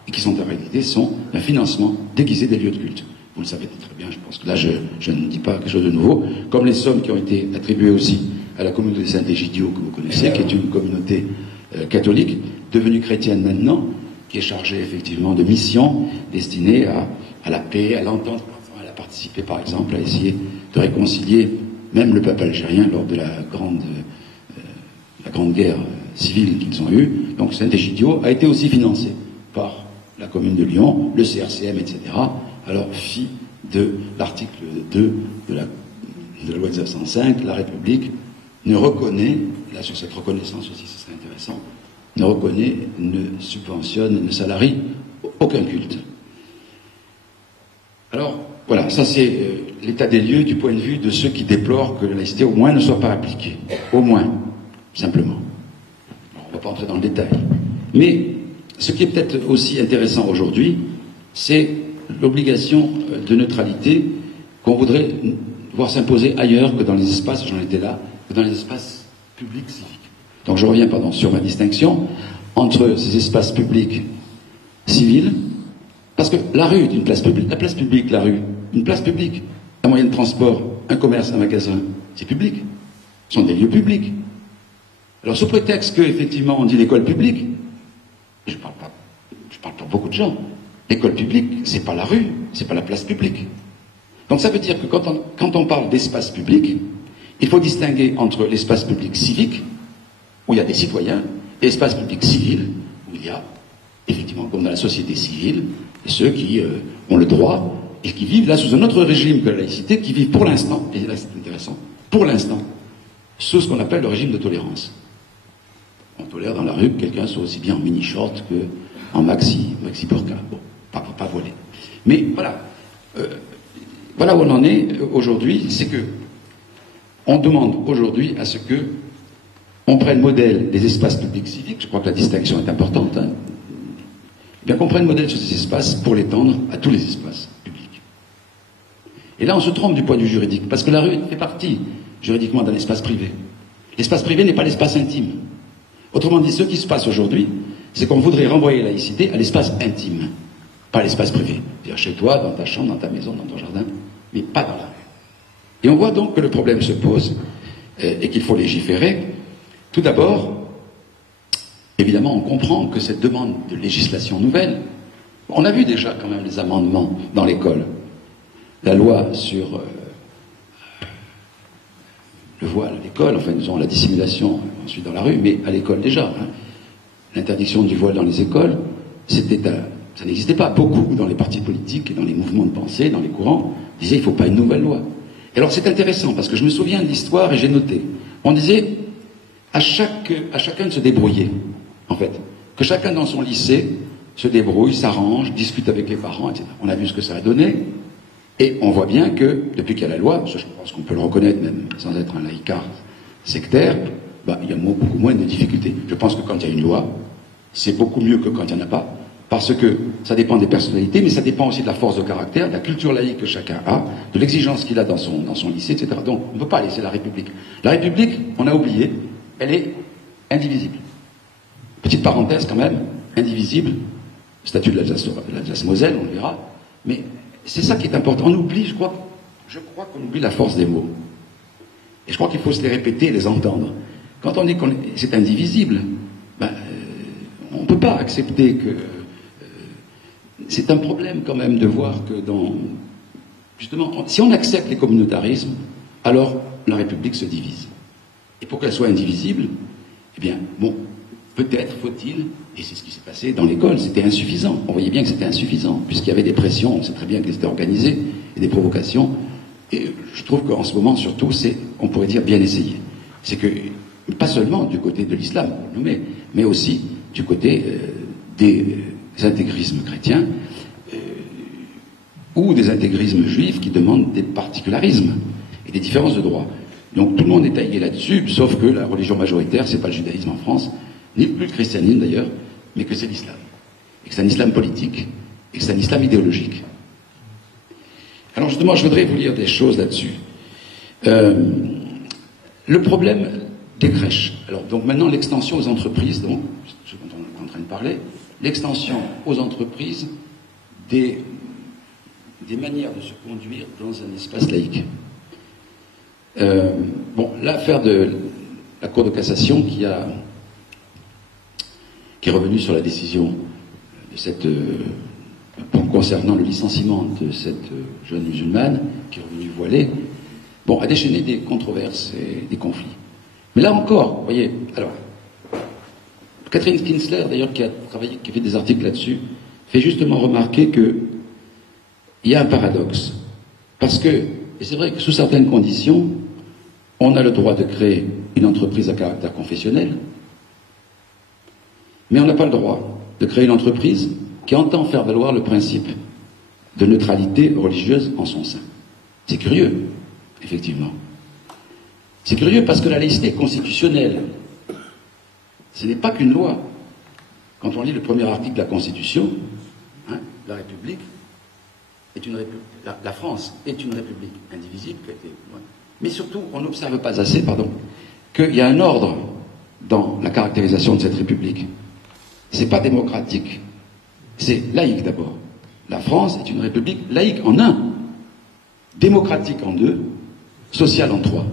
et qui sont en réalité sont un financement déguisé des lieux de culte. Vous le savez très bien, je pense que là je ne dis pas quelque chose de nouveau, comme les sommes qui ont été attribuées aussi à la communauté de Saint-Égidio, que vous connaissez, qui est une communauté catholique, devenue chrétienne maintenant, qui est chargée effectivement de missions destinées à la paix, à l'entente. Elle a participé par exemple à essayer de réconcilier même le peuple algérien lors de la grande guerre civile qu'ils ont eue. Donc Saint-Égidio a été aussi financé par la commune de Lyon, le CRCM, etc. Alors, fille de l'article 2 de la loi de 1905, la République ne reconnaît, là sur cette reconnaissance aussi ce serait intéressant, ne reconnaît, ne subventionne, ne salarie aucun culte. Alors, voilà, ça c'est l'état des lieux du point de vue de ceux qui déplorent que la laïcité au moins ne soit pas appliquée. Au moins, simplement. Alors, on ne va pas entrer dans le détail. Mais ce qui est peut-être aussi intéressant aujourd'hui, c'est l'obligation de neutralité qu'on voudrait voir s'imposer ailleurs que dans les espaces, j'en étais là, que dans les espaces publics civiques. Donc je reviens, sur ma distinction entre ces espaces publics civils, parce que la rue est une place publique, la place publique, la rue, une place publique, un moyen de transport, un commerce, un magasin, c'est public, ce sont des lieux publics. Alors sous prétexte que, effectivement, on dit l'école publique, je parle pour beaucoup de gens, l'école publique, c'est pas la rue, c'est pas la place publique. Donc ça veut dire que quand on parle d'espace public, il faut distinguer entre l'espace public civique, où il y a des citoyens, et l'espace public civil, où il y a, effectivement, comme dans la société civile, ceux qui ont le droit et qui vivent là sous un autre régime que la laïcité, qui vivent pour l'instant, et là c'est intéressant, pour l'instant, sous ce qu'on appelle le régime de tolérance. On tolère dans la rue que quelqu'un soit aussi bien en mini-short qu'en maxi burqa. Bon, pas voilé. Mais voilà. Voilà où on en est aujourd'hui, c'est que on demande aujourd'hui à ce que on prenne modèle des espaces publics civiques, je crois que la distinction est importante, hein, bien qu'on prenne modèle sur ces espaces pour l'étendre à tous les espaces publics. Et là on se trompe du point de vue juridique, parce que la rue fait partie juridiquement d'un espace privé. L'espace privé n'est pas l'espace intime. Autrement dit, ce qui se passe aujourd'hui, c'est qu'on voudrait renvoyer la laïcité à l'espace intime, pas à l'espace privé. C'est-à-dire chez toi, dans ta chambre, dans ta maison, dans ton jardin, mais pas dans la rue. Et on voit donc que le problème se pose et qu'il faut légiférer. Tout d'abord, évidemment, on comprend que cette demande de législation nouvelle, on a vu déjà quand même les amendements dans l'école. La loi sur le voile à l'école, enfin disons la dissimulation ensuite dans la rue, mais à l'école déjà. Hein. L'interdiction du voile dans les écoles, ça n'existait pas. Beaucoup dans les partis politiques et dans les mouvements de pensée, dans les courants, disaient il ne faut pas une nouvelle loi. Et alors c'est intéressant parce que je me souviens de l'histoire et j'ai noté. On disait à chacun de se débrouiller, en fait. Que chacun dans son lycée se débrouille, s'arrange, discute avec les parents, etc. On a vu ce que ça a donné. Et on voit bien que, depuis qu'il y a la loi, je pense qu'on peut le reconnaître même sans être un laïcard sectaire, il y a beaucoup moins de difficultés. Je pense que quand il y a une loi, c'est beaucoup mieux que quand il n'y en a pas, parce que ça dépend des personnalités, mais ça dépend aussi de la force de caractère, de la culture laïque que chacun a, de l'exigence qu'il a dans son lycée, etc. Donc on ne peut pas laisser la République. La République, on a oublié, elle est indivisible. Petite parenthèse quand même, indivisible, statut de l'Alsace-Moselle, on le verra, mais c'est ça qui est important. On oublie, je crois qu'on oublie la force des mots. Et je crois qu'il faut se les répéter et les entendre. Quand on dit que c'est indivisible, on ne peut pas accepter que... c'est un problème quand même de voir que justement, si on accepte les communautarismes, alors la République se divise. Et pour qu'elle soit indivisible, eh bien, bon, peut-être faut-il, et c'est ce qui s'est passé dans l'école, c'était insuffisant. On voyait bien que c'était insuffisant, puisqu'il y avait des pressions, on sait très bien qu'elles étaient organisées, et des provocations. Et je trouve qu'en ce moment, surtout, on pourrait dire bien essayé. C'est que, pas seulement du côté de l'islam, mais aussi du côté des intégrismes chrétiens, ou des intégrismes juifs qui demandent des particularismes et des différences de droit. Donc tout le monde est taillé là-dessus, sauf que la religion majoritaire, c'est pas le judaïsme en France, ni plus le christianisme d'ailleurs, mais que c'est l'islam. Et que c'est un islam politique, et que c'est un islam idéologique. Alors justement, je voudrais vous lire des choses là-dessus. Le problème des crèches. Alors donc maintenant l'extension aux entreprises, donc, ce dont on est en train de parler, l'extension aux entreprises des manières de se conduire dans un espace laïque. L'affaire de la Cour de cassation qui est revenue sur la décision de concernant le licenciement de cette jeune musulmane qui est revenue voilée, a déchaîné des controverses et des conflits. Mais là encore, vous voyez, alors, Catherine Kinsler, d'ailleurs, qui a fait des articles là-dessus, fait justement remarquer qu'il y a un paradoxe. Parce que, et c'est vrai que sous certaines conditions, on a le droit de créer une entreprise à caractère confessionnel, mais on n'a pas le droit de créer une entreprise qui entend faire valoir le principe de neutralité religieuse en son sein. C'est curieux, effectivement. C'est curieux parce que la laïcité est constitutionnelle. Ce n'est pas qu'une loi. Quand on lit le premier article de la Constitution, la République est est une république, la France est une république indivisible, qui a été, ouais. Mais surtout, on n'observe pas assez, qu'il y a un ordre dans la caractérisation de cette république. C'est pas démocratique, c'est laïque d'abord. La France est une république laïque en un, démocratique en deux, sociale en trois.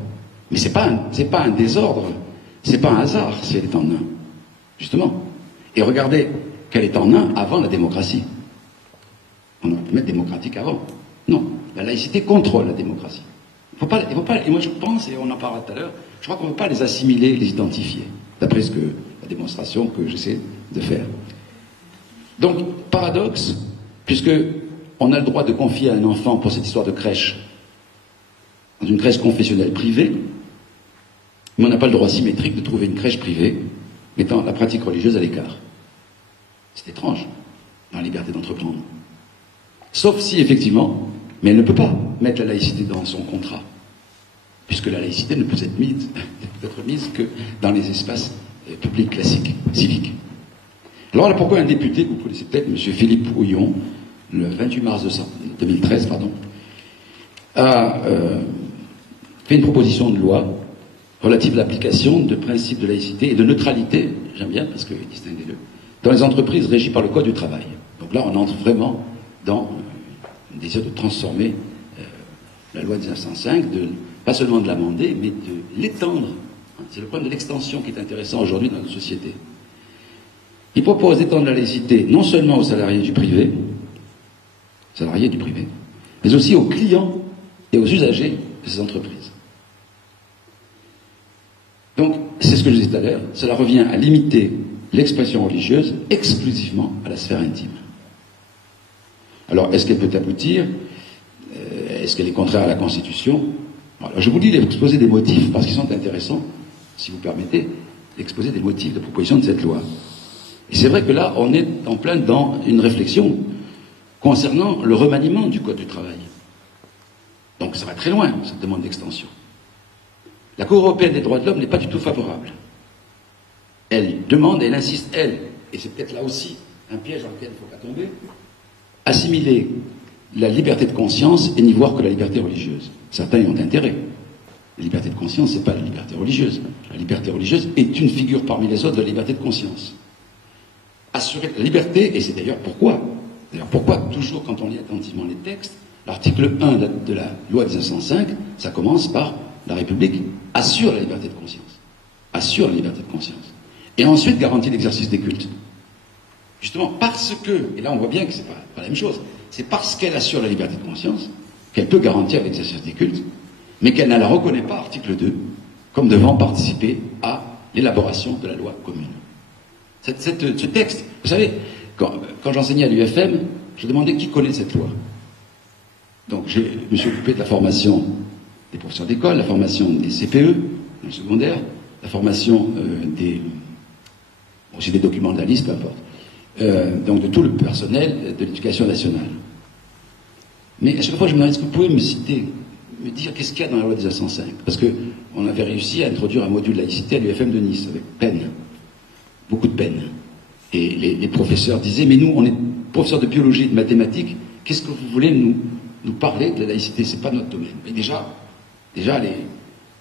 Mais c'est pas un désordre, c'est pas un hasard si elle est en un, justement. Et regardez qu'elle est en un avant la démocratie. On aurait pu mettre démocratique avant. Non, la laïcité contrôle la démocratie. Il faut pas, et moi je pense, et on en parlera tout à l'heure, je crois qu'on ne peut pas les assimiler, les identifier, d'après la démonstration que j'essaie de faire. Donc, paradoxe, puisque on a le droit de confier à un enfant pour cette histoire de crèche, dans une crèche confessionnelle privée, mais on n'a pas le droit symétrique de trouver une crèche privée mettant la pratique religieuse à l'écart. C'est étrange, dans la liberté d'entreprendre. Sauf si, effectivement, mais elle ne peut pas mettre la laïcité dans son contrat, puisque la laïcité ne peut être mise que dans les espaces publics classiques, civiques. Alors là, pourquoi un député, que vous connaissez peut-être, M. Philippe Houillon, le 28 mars 2013, a fait une proposition de loi relative à l'application de principes de laïcité et de neutralité, j'aime bien parce qu'il distingue les deux, dans les entreprises régies par le Code du travail. Donc là, on entre vraiment dans un désir de transformer la loi de 1905, pas seulement de l'amender, mais de l'étendre. C'est le problème de l'extension qui est intéressant aujourd'hui dans notre société. Il propose d'étendre la laïcité non seulement aux salariés du privé, mais aussi aux clients et aux usagers de ces entreprises. Donc, c'est ce que je disais tout à l'heure, cela revient à limiter l'expression religieuse exclusivement à la sphère intime. Alors, est-ce qu'elle peut aboutir? Est-ce qu'elle est contraire à la Constitution? Alors, je vous lis l'exposé des motifs, parce qu'ils sont intéressants, si vous permettez, l'exposé des motifs de proposition de cette loi. Et c'est vrai que là, on est en plein dans une réflexion concernant le remaniement du Code du travail. Donc ça va très loin, cette demande d'extension. La Cour européenne des droits de l'homme n'est pas du tout favorable. Elle demande, elle insiste, elle, et c'est peut-être là aussi un piège dans lequel il ne faut pas tomber, assimiler la liberté de conscience et n'y voir que la liberté religieuse. Certains y ont intérêt. La liberté de conscience, ce n'est pas la liberté religieuse. La liberté religieuse est une figure parmi les autres de la liberté de conscience. Assurer la liberté, et c'est d'ailleurs pourquoi toujours quand on lit attentivement les textes, l'article 1 de la loi de 1905, ça commence par la République assure la liberté de conscience. Assure la liberté de conscience. Et ensuite garantit l'exercice des cultes. Justement parce que, et là on voit bien que c'est pas la même chose, c'est parce qu'elle assure la liberté de conscience qu'elle peut garantir l'exercice des cultes, mais qu'elle ne la reconnaît pas, article 2, comme devant participer à l'élaboration de la loi commune. Ce texte, vous savez, quand j'enseignais à l'UFM, je demandais qui connaît cette loi. Donc je me suis occupé de la formation des professeurs d'école, la formation des CPE, dans le secondaire, la formation aussi des documents de la liste, peu importe. Donc de tout le personnel de l'éducation nationale. Mais à chaque fois, je me demandais, est-ce que vous pouvez me dire qu'est-ce qu'il y a dans la loi de 1905? Parce qu'on avait réussi à introduire un module laïcité à l'UFM de Nice, avec peine. Beaucoup de peine. Et les professeurs disaient, mais nous, on est professeurs de biologie et de mathématiques, qu'est-ce que vous voulez nous parler de la laïcité? C'est pas notre domaine. Mais déjà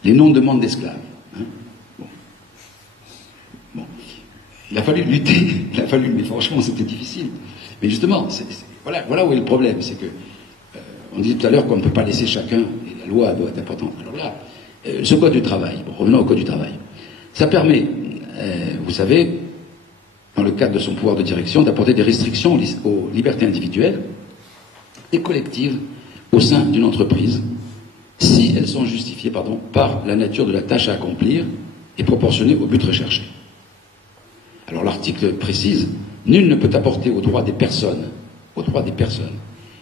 les non-demandes d'esclaves. Hein, bon. Il a fallu lutter, mais franchement, c'était difficile. Mais justement, voilà où est le problème, c'est que, on disait tout à l'heure qu'on ne peut pas laisser chacun, et la loi doit être importante. Alors là, ce Code du travail, revenons au Code du travail, ça permet, vous savez, dans le cadre de son pouvoir de direction, d'apporter des restrictions aux libertés individuelles et collectives au sein d'une entreprise, si elles sont justifiées par la nature de la tâche à accomplir et proportionnées au but recherché. Alors l'article précise, nul ne peut apporter aux droits des personnes,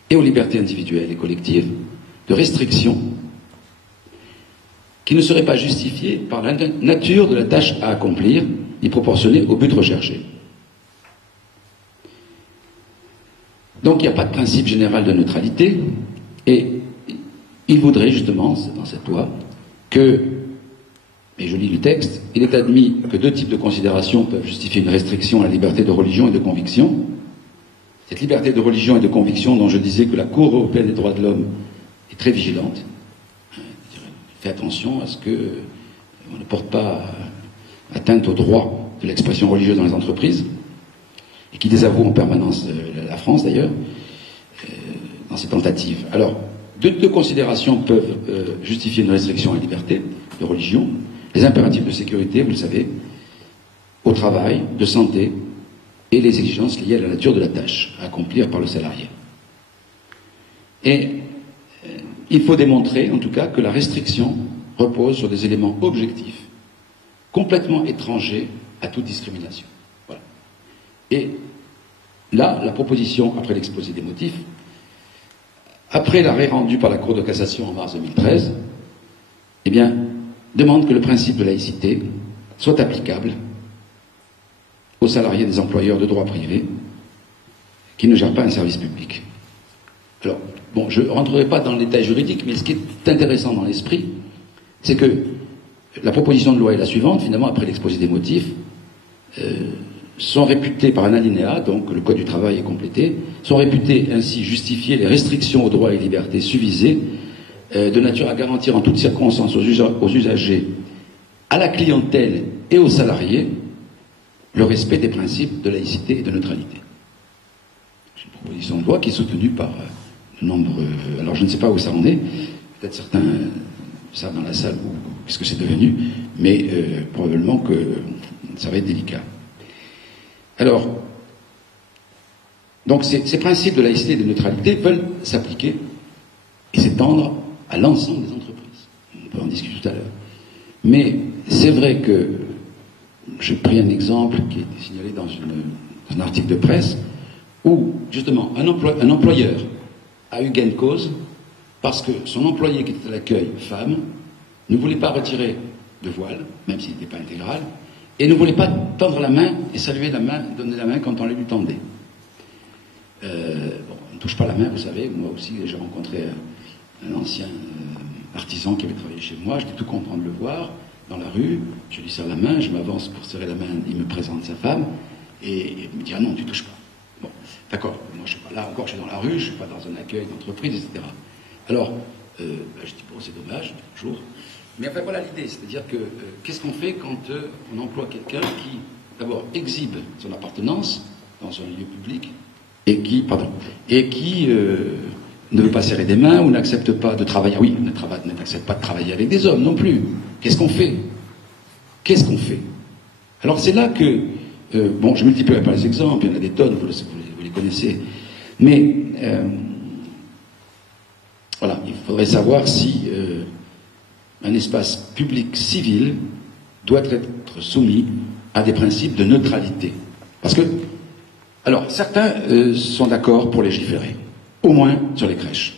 et aux libertés individuelles et collectives, de restrictions qui ne seraient pas justifiées par la nature de la tâche à accomplir et proportionnées au but recherché. Donc il n'y a pas de principe général de neutralité, et il voudrait justement, dans cette loi, que, et je lis le texte, il est admis que deux types de considérations peuvent justifier une restriction à la liberté de religion et de conviction. Cette liberté de religion et de conviction dont je disais que la Cour européenne des droits de l'homme est très vigilante, fait attention à ce qu'on ne porte pas atteinte au droit de l'expression religieuse dans les entreprises, et qui désavoue en permanence la France d'ailleurs, dans ses tentatives. Alors, deux considérations peuvent justifier une restriction à la liberté de religion. Les impératifs de sécurité, vous le savez, au travail, de santé, et les exigences liées à la nature de la tâche à accomplir par le salarié. Et il faut démontrer, en tout cas, que la restriction repose sur des éléments objectifs, complètement étrangers à toute discrimination. Voilà. Et là, la proposition, après l'exposé des motifs, après l'arrêt rendu par la Cour de cassation en mars 2013, eh bien, demande que le principe de laïcité soit applicable aux salariés des employeurs de droit privé qui ne gèrent pas un service public. Alors, bon, je ne rentrerai pas dans le détail juridique, mais ce qui est intéressant dans l'esprit, c'est que la proposition de loi est la suivante, finalement, après l'exposé des motifs, sont réputés par un alinéa, donc le Code du travail est complété, sont réputés ainsi justifier les restrictions aux droits et libertés susvisées, de nature à garantir en toutes circonstances aux usagers, à la clientèle et aux salariés, le respect des principes de laïcité et de neutralité. C'est une proposition de loi qui est soutenue par de nombreux... alors je ne sais pas où ça en est, peut-être certains savent dans la salle qu'est-ce que c'est devenu, mais probablement que ça va être délicat. Alors, donc ces principes de laïcité et de neutralité veulent s'appliquer et s'étendre à l'ensemble des entreprises. On peut en discuter tout à l'heure. Mais c'est vrai que j'ai pris un exemple qui a été signalé dans un article de presse où, justement, un employeur a eu gain de cause parce que son employé qui était à l'accueil, femme, ne voulait pas retirer de voile, même s'il n'était pas intégral, et ne voulait pas tendre la main et saluer la main, donner la main quand on lui tendait. Bon, on ne touche pas la main, vous savez, moi aussi j'ai rencontré un ancien artisan qui avait travaillé chez moi, j'étais tout content de le voir dans la rue, je lui serre la main, je m'avance pour serrer la main, il me présente sa femme, et il me dit « Ah non, tu touches pas ». Bon, d'accord, moi je ne suis pas là, encore je suis dans la rue, je ne suis pas dans un accueil d'entreprise, etc. Alors, je dis « Bon, c'est dommage, toujours ». Mais enfin voilà l'idée, c'est-à-dire que qu'est-ce qu'on fait quand on emploie quelqu'un qui, d'abord, exhibe son appartenance dans un lieu public, et qui ne veut pas serrer des mains ou n'accepte pas de travailler. Oui, n'accepte pas de travailler avec des hommes non plus. Qu'est-ce qu'on fait? Qu'est-ce qu'on fait? Alors c'est là que, bon, je ne multiplierai pas les exemples, il y en a des tonnes, vous les connaissez, mais voilà, il faudrait savoir si un espace public civil doit être soumis à des principes de neutralité. Parce que, alors, certains sont d'accord pour légiférer, au moins sur les crèches.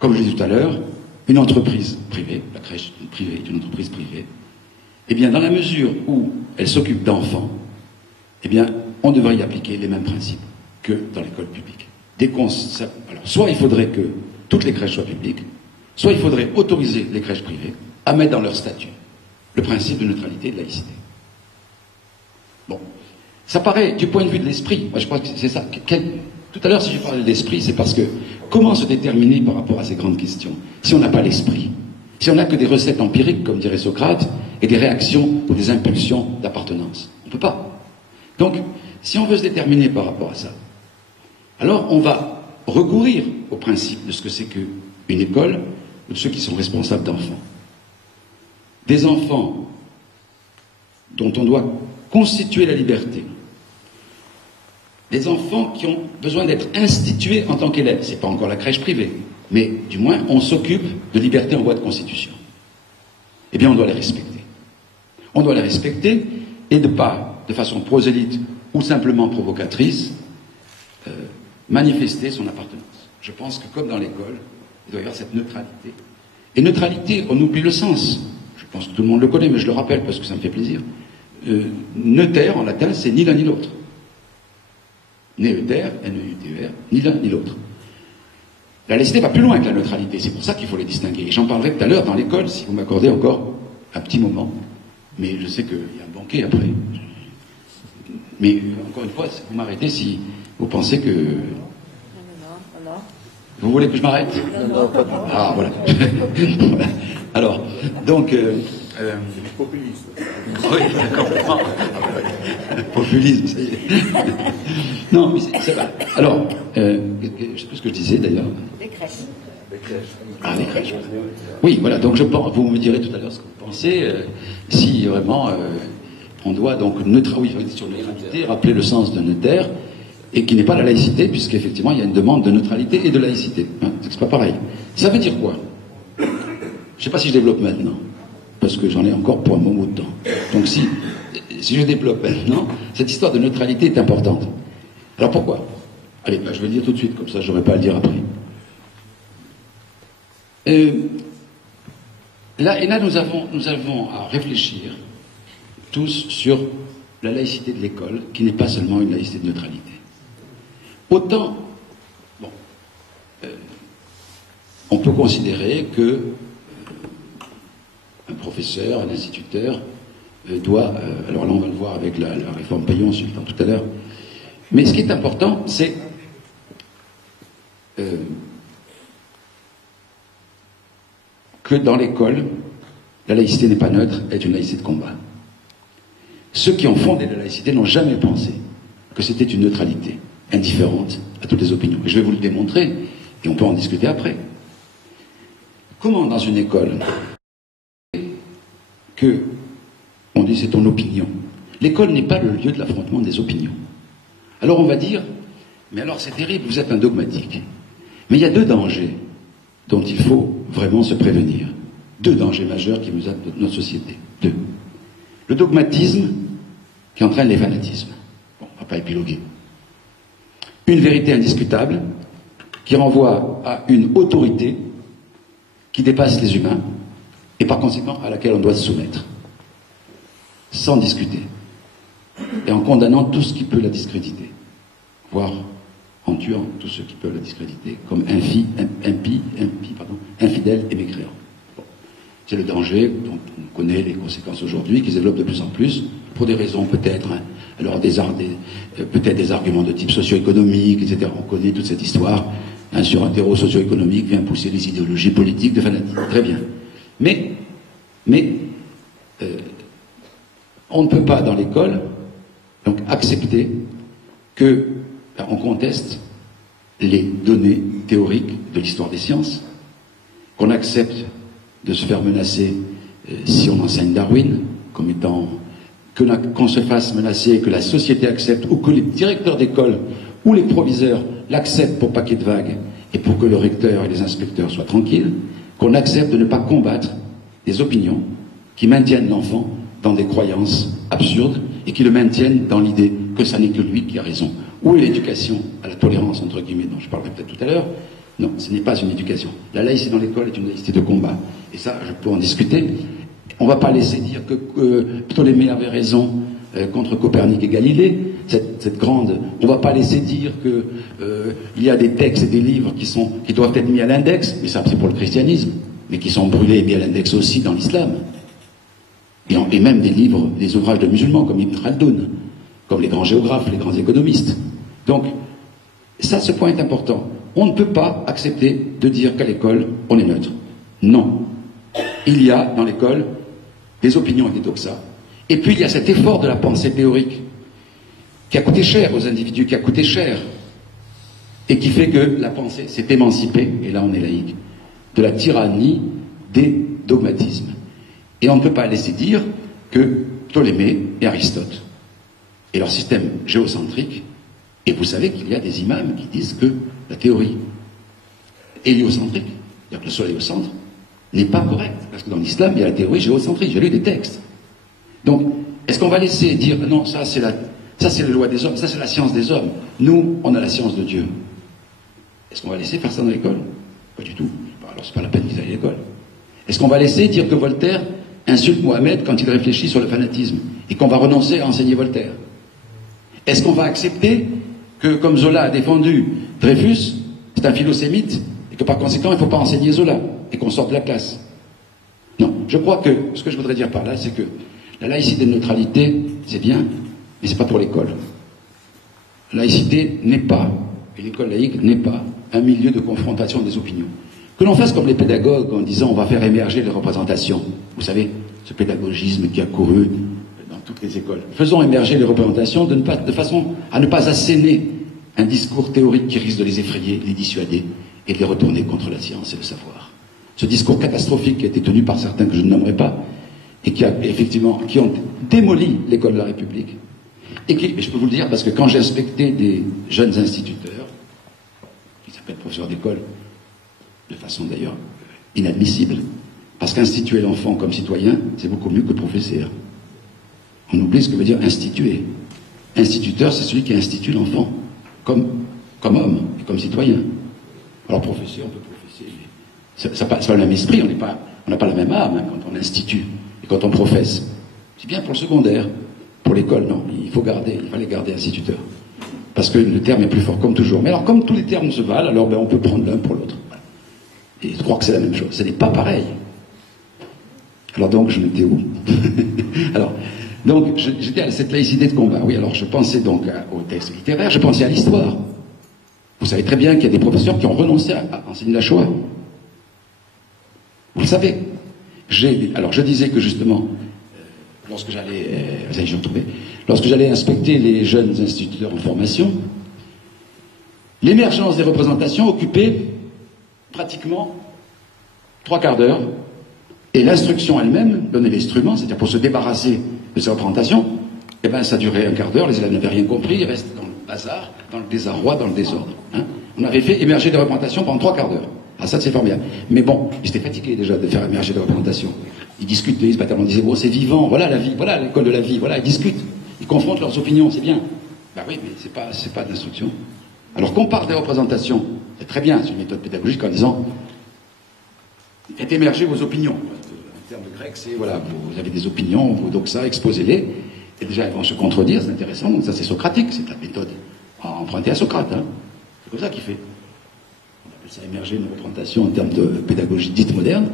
Comme je l'ai dit tout à l'heure, une entreprise privée, la crèche privée est une entreprise privée, eh bien, dans la mesure où elle s'occupe d'enfants, eh bien, on devrait y appliquer les mêmes principes que dans l'école publique. Alors, soit il faudrait que toutes les crèches soient publiques, soit il faudrait autoriser les crèches privées à mettre dans leur statut le principe de neutralité et de laïcité. Bon. Ça paraît, du point de vue de l'esprit, moi je crois que c'est ça. Tout à l'heure, si j'ai parlé de l'esprit, c'est parce que comment se déterminer par rapport à ces grandes questions si on n'a pas l'esprit? Si on n'a que des recettes empiriques, comme dirait Socrate, et des réactions ou des impulsions d'appartenance? On ne peut pas. Donc, si on veut se déterminer par rapport à ça, alors on va recourir au principe de ce que c'est qu'une école, ou de ceux qui sont responsables d'enfants. Des enfants dont on doit constituer la liberté. Des enfants qui ont besoin d'être institués en tant qu'élèves. Ce n'est pas encore la crèche privée, mais du moins on s'occupe de liberté en voie de constitution. Eh bien on doit les respecter. On doit les respecter et de pas, de façon prosélyte ou simplement provocatrice, manifester son appartenance. Je pense que comme dans l'école, il doit y avoir cette neutralité. Et neutralité, on oublie le sens. Je pense que tout le monde le connaît, mais je le rappelle parce que ça me fait plaisir. Neuter, en latin, c'est ni l'un ni l'autre. Neuter, N-E-U-T-E-R, ni l'un ni l'autre. La laïcité va plus loin que la neutralité, c'est pour ça qu'il faut les distinguer. Et j'en parlerai tout à l'heure dans l'école, si vous m'accordez encore un petit moment. Mais je sais qu'il y a un banquet après. Mais encore une fois, vous m'arrêtez si vous pensez que... Non. Vous voulez que je m'arrête? Non. Ah, voilà. Voilà. Alors, donc... Populisme. Oui, complètement. Populisme, ça y est. Non, mais c'est vrai. Alors, je ne sais plus ce que je disais d'ailleurs. Des crèches. Ah, les crèches. Oui, voilà, donc vous me direz tout à l'heure ce que vous pensez, si vraiment on doit donc sur neutralité, rappeler le sens de notaire, et qui n'est pas la laïcité, puisqu'effectivement il y a une demande de neutralité et de laïcité. Hein, c'est pas pareil. Ça veut dire quoi? Je ne sais pas si je développe maintenant, parce que j'en ai encore pour un bon bout de temps. Donc si je développe maintenant, cette histoire de neutralité est importante. Alors pourquoi? Allez, je vais le dire tout de suite, comme ça je n'aurai pas à le dire après. Là, nous avons à réfléchir tous sur la laïcité de l'école, qui n'est pas seulement une laïcité de neutralité. Autant, on peut considérer que un professeur, un instituteur doit, alors là on va le voir avec la réforme Payon, tout à l'heure, mais ce qui est important, c'est que dans l'école, la laïcité n'est pas neutre, est une laïcité de combat. Ceux qui ont fondé la laïcité n'ont jamais pensé que c'était une neutralité, indifférente à toutes les opinions. Et je vais vous le démontrer, et on peut en discuter après. Comment dans une école, on dit c'est ton opinion. L'école n'est pas le lieu de l'affrontement des opinions. Alors on va dire, mais alors c'est terrible, vous êtes un dogmatique. Mais il y a deux dangers dont il faut vraiment se prévenir. Deux dangers majeurs qui nous attendent de notre société. Deux. Le dogmatisme qui entraîne les fanatismes. Bon, on ne va pas épiloguer. Une vérité indiscutable qui renvoie à une autorité qui dépasse les humains et par conséquent à laquelle on doit se soumettre. Sans discuter. Et en condamnant tout ce qui peut la discréditer. Voire en tuant tous ceux qui peuvent la discréditer, comme infidèles et mécréants. Bon. C'est le danger dont on connaît les conséquences aujourd'hui, qui se développent de plus en plus, pour des raisons peut-être, alors peut-être des arguments de type socio-économique, etc. On connaît toute cette histoire, sur un terreau socio-économique vient pousser les idéologies politiques de fanatisme. Très bien. Mais on ne peut pas, dans l'école, donc accepter que on conteste les données théoriques de l'histoire des sciences, qu'on accepte de se faire menacer si on enseigne Darwin, comme étant qu'on se fasse menacer, que la société accepte, ou que les directeurs d'école ou les proviseurs l'acceptent pour paquet de vagues, et pour que le recteur et les inspecteurs soient tranquilles, qu'on accepte de ne pas combattre des opinions qui maintiennent l'enfant dans des croyances absurdes et qui le maintiennent dans l'idée que ça n'est que lui qui a raison. Où est l'éducation à la tolérance, entre guillemets, dont je parlerai peut-être tout à l'heure? Non, ce n'est pas une éducation. La laïcité dans l'école est une laïcité de combat. Et ça, je peux en discuter. On ne va pas laisser dire que Ptolémée avait raison contre Copernic et Galilée, cette grande... On ne va pas laisser dire qu'il y a des textes et des livres qui doivent être mis à l'index, mais ça c'est pour le christianisme, mais qui sont brûlés et mis à l'index aussi dans l'islam. Et même des livres, des ouvrages de musulmans, comme Ibn Khaldoun, comme les grands géographes, les grands économistes. Donc, ça, ce point est important. On ne peut pas accepter de dire qu'à l'école, on est neutre. Non. Il y a, dans l'école, des opinions et des doxas. Et puis, il y a cet effort de la pensée théorique, qui a coûté cher aux individus, qui a coûté cher, et qui fait que la pensée s'est émancipée, et là on est laïque, de la tyrannie des dogmatismes. Et on ne peut pas laisser dire que Ptolémée et Aristote, et leur système géocentrique, et vous savez qu'il y a des imams qui disent que la théorie héliocentrique, c'est-à-dire que le soleil au centre, n'est pas correcte, parce que dans l'islam, il y a la théorie géocentrique, j'ai lu des textes. Donc, est-ce qu'on va laisser dire, non, ça c'est la loi des hommes, ça c'est la science des hommes, nous, on a la science de Dieu. Est-ce qu'on va laisser faire ça dans l'école? Pas du tout. Alors c'est pas la peine qu'ils aillent à l'école. Est-ce qu'on va laisser dire que Voltaire insulte Mohamed quand il réfléchit sur le fanatisme, et qu'on va renoncer à enseigner Voltaire? Est-ce qu'on va accepter que, comme Zola a défendu Dreyfus, c'est un philosémite, et que par conséquent, il ne faut pas enseigner Zola, et qu'on sorte de la classe? Non. Je crois que ce que je voudrais dire par là, c'est que la laïcité de neutralité, c'est bien, Mais c'est pas pour l'école. La laïcité n'est pas, et l'école laïque n'est pas, un milieu de confrontation des opinions. Que l'on fasse comme les pédagogues en disant on va faire émerger les représentations. Vous savez, ce pédagogisme qui a couru dans toutes les écoles. Faisons émerger les représentations de façon à ne pas asséner un discours théorique qui risque de les effrayer, de les dissuader et de les retourner contre la science et le savoir. Ce discours catastrophique qui a été tenu par certains que je ne nommerai pas et qui ont démoli l'école de la République. Et je peux vous le dire parce que quand j'ai inspecté des jeunes instituteurs, qui s'appellent professeurs d'école, de façon d'ailleurs inadmissible, parce qu'instituer l'enfant comme citoyen, c'est beaucoup mieux que professeur. On oublie ce que veut dire instituer. Instituteur, c'est celui qui institue l'enfant, comme homme et comme citoyen. Alors professeur, on peut professer, mais c'est pas le même esprit, on n'a pas la même âme hein, quand on institue et quand on professe. C'est bien pour le secondaire, pour l'école, non. Il fallait garder instituteur. Parce que le terme est plus fort, comme toujours. Mais alors, comme tous les termes se valent, alors on peut prendre l'un pour l'autre. Et je crois que c'est la même chose. Ce n'est pas pareil. Alors donc, je m'étais où? Alors, donc, j'étais à cette laïcité de combat. Oui, alors je pensais donc au texte littéraire, je pensais à l'histoire. Vous savez très bien qu'il y a des professeurs qui ont renoncé à enseigner la Shoah. Vous le savez. Alors, je disais que justement, lorsque j'allais inspecter les jeunes instituteurs en formation, l'émergence des représentations occupait pratiquement 3/4 d'heure, et l'instruction elle-même, donner l'instrument, c'est-à-dire pour se débarrasser de ces représentations, eh ben ça durait 1/4 d'heure, les élèves n'avaient rien compris, ils restaient dans le bazar, dans le désarroi, dans le désordre. Hein. On avait fait émerger des représentations pendant 3/4 d'heure. Ah ça c'est formidable. Mais bon, ils étaient fatigués déjà de faire émerger des représentations. Ils discutaient, ils se battaient, on disait, bon c'est vivant, voilà la vie, voilà l'école de la vie, voilà, ils discutent, ils confrontent leurs opinions, c'est bien. Ben oui, mais c'est pas d'instruction. Alors qu'on parle des représentations, c'est très bien, c'est une méthode pédagogique en disant, faites émerger vos opinions. En termes de grec, c'est, voilà, vous avez des opinions, vous donc ça, exposez-les, et déjà elles vont se contredire, c'est intéressant, donc ça c'est socratique, c'est la méthode empruntée à Socrate, hein. C'est comme ça qu'il fait. On appelle ça émerger une représentation en termes de pédagogie dite moderne.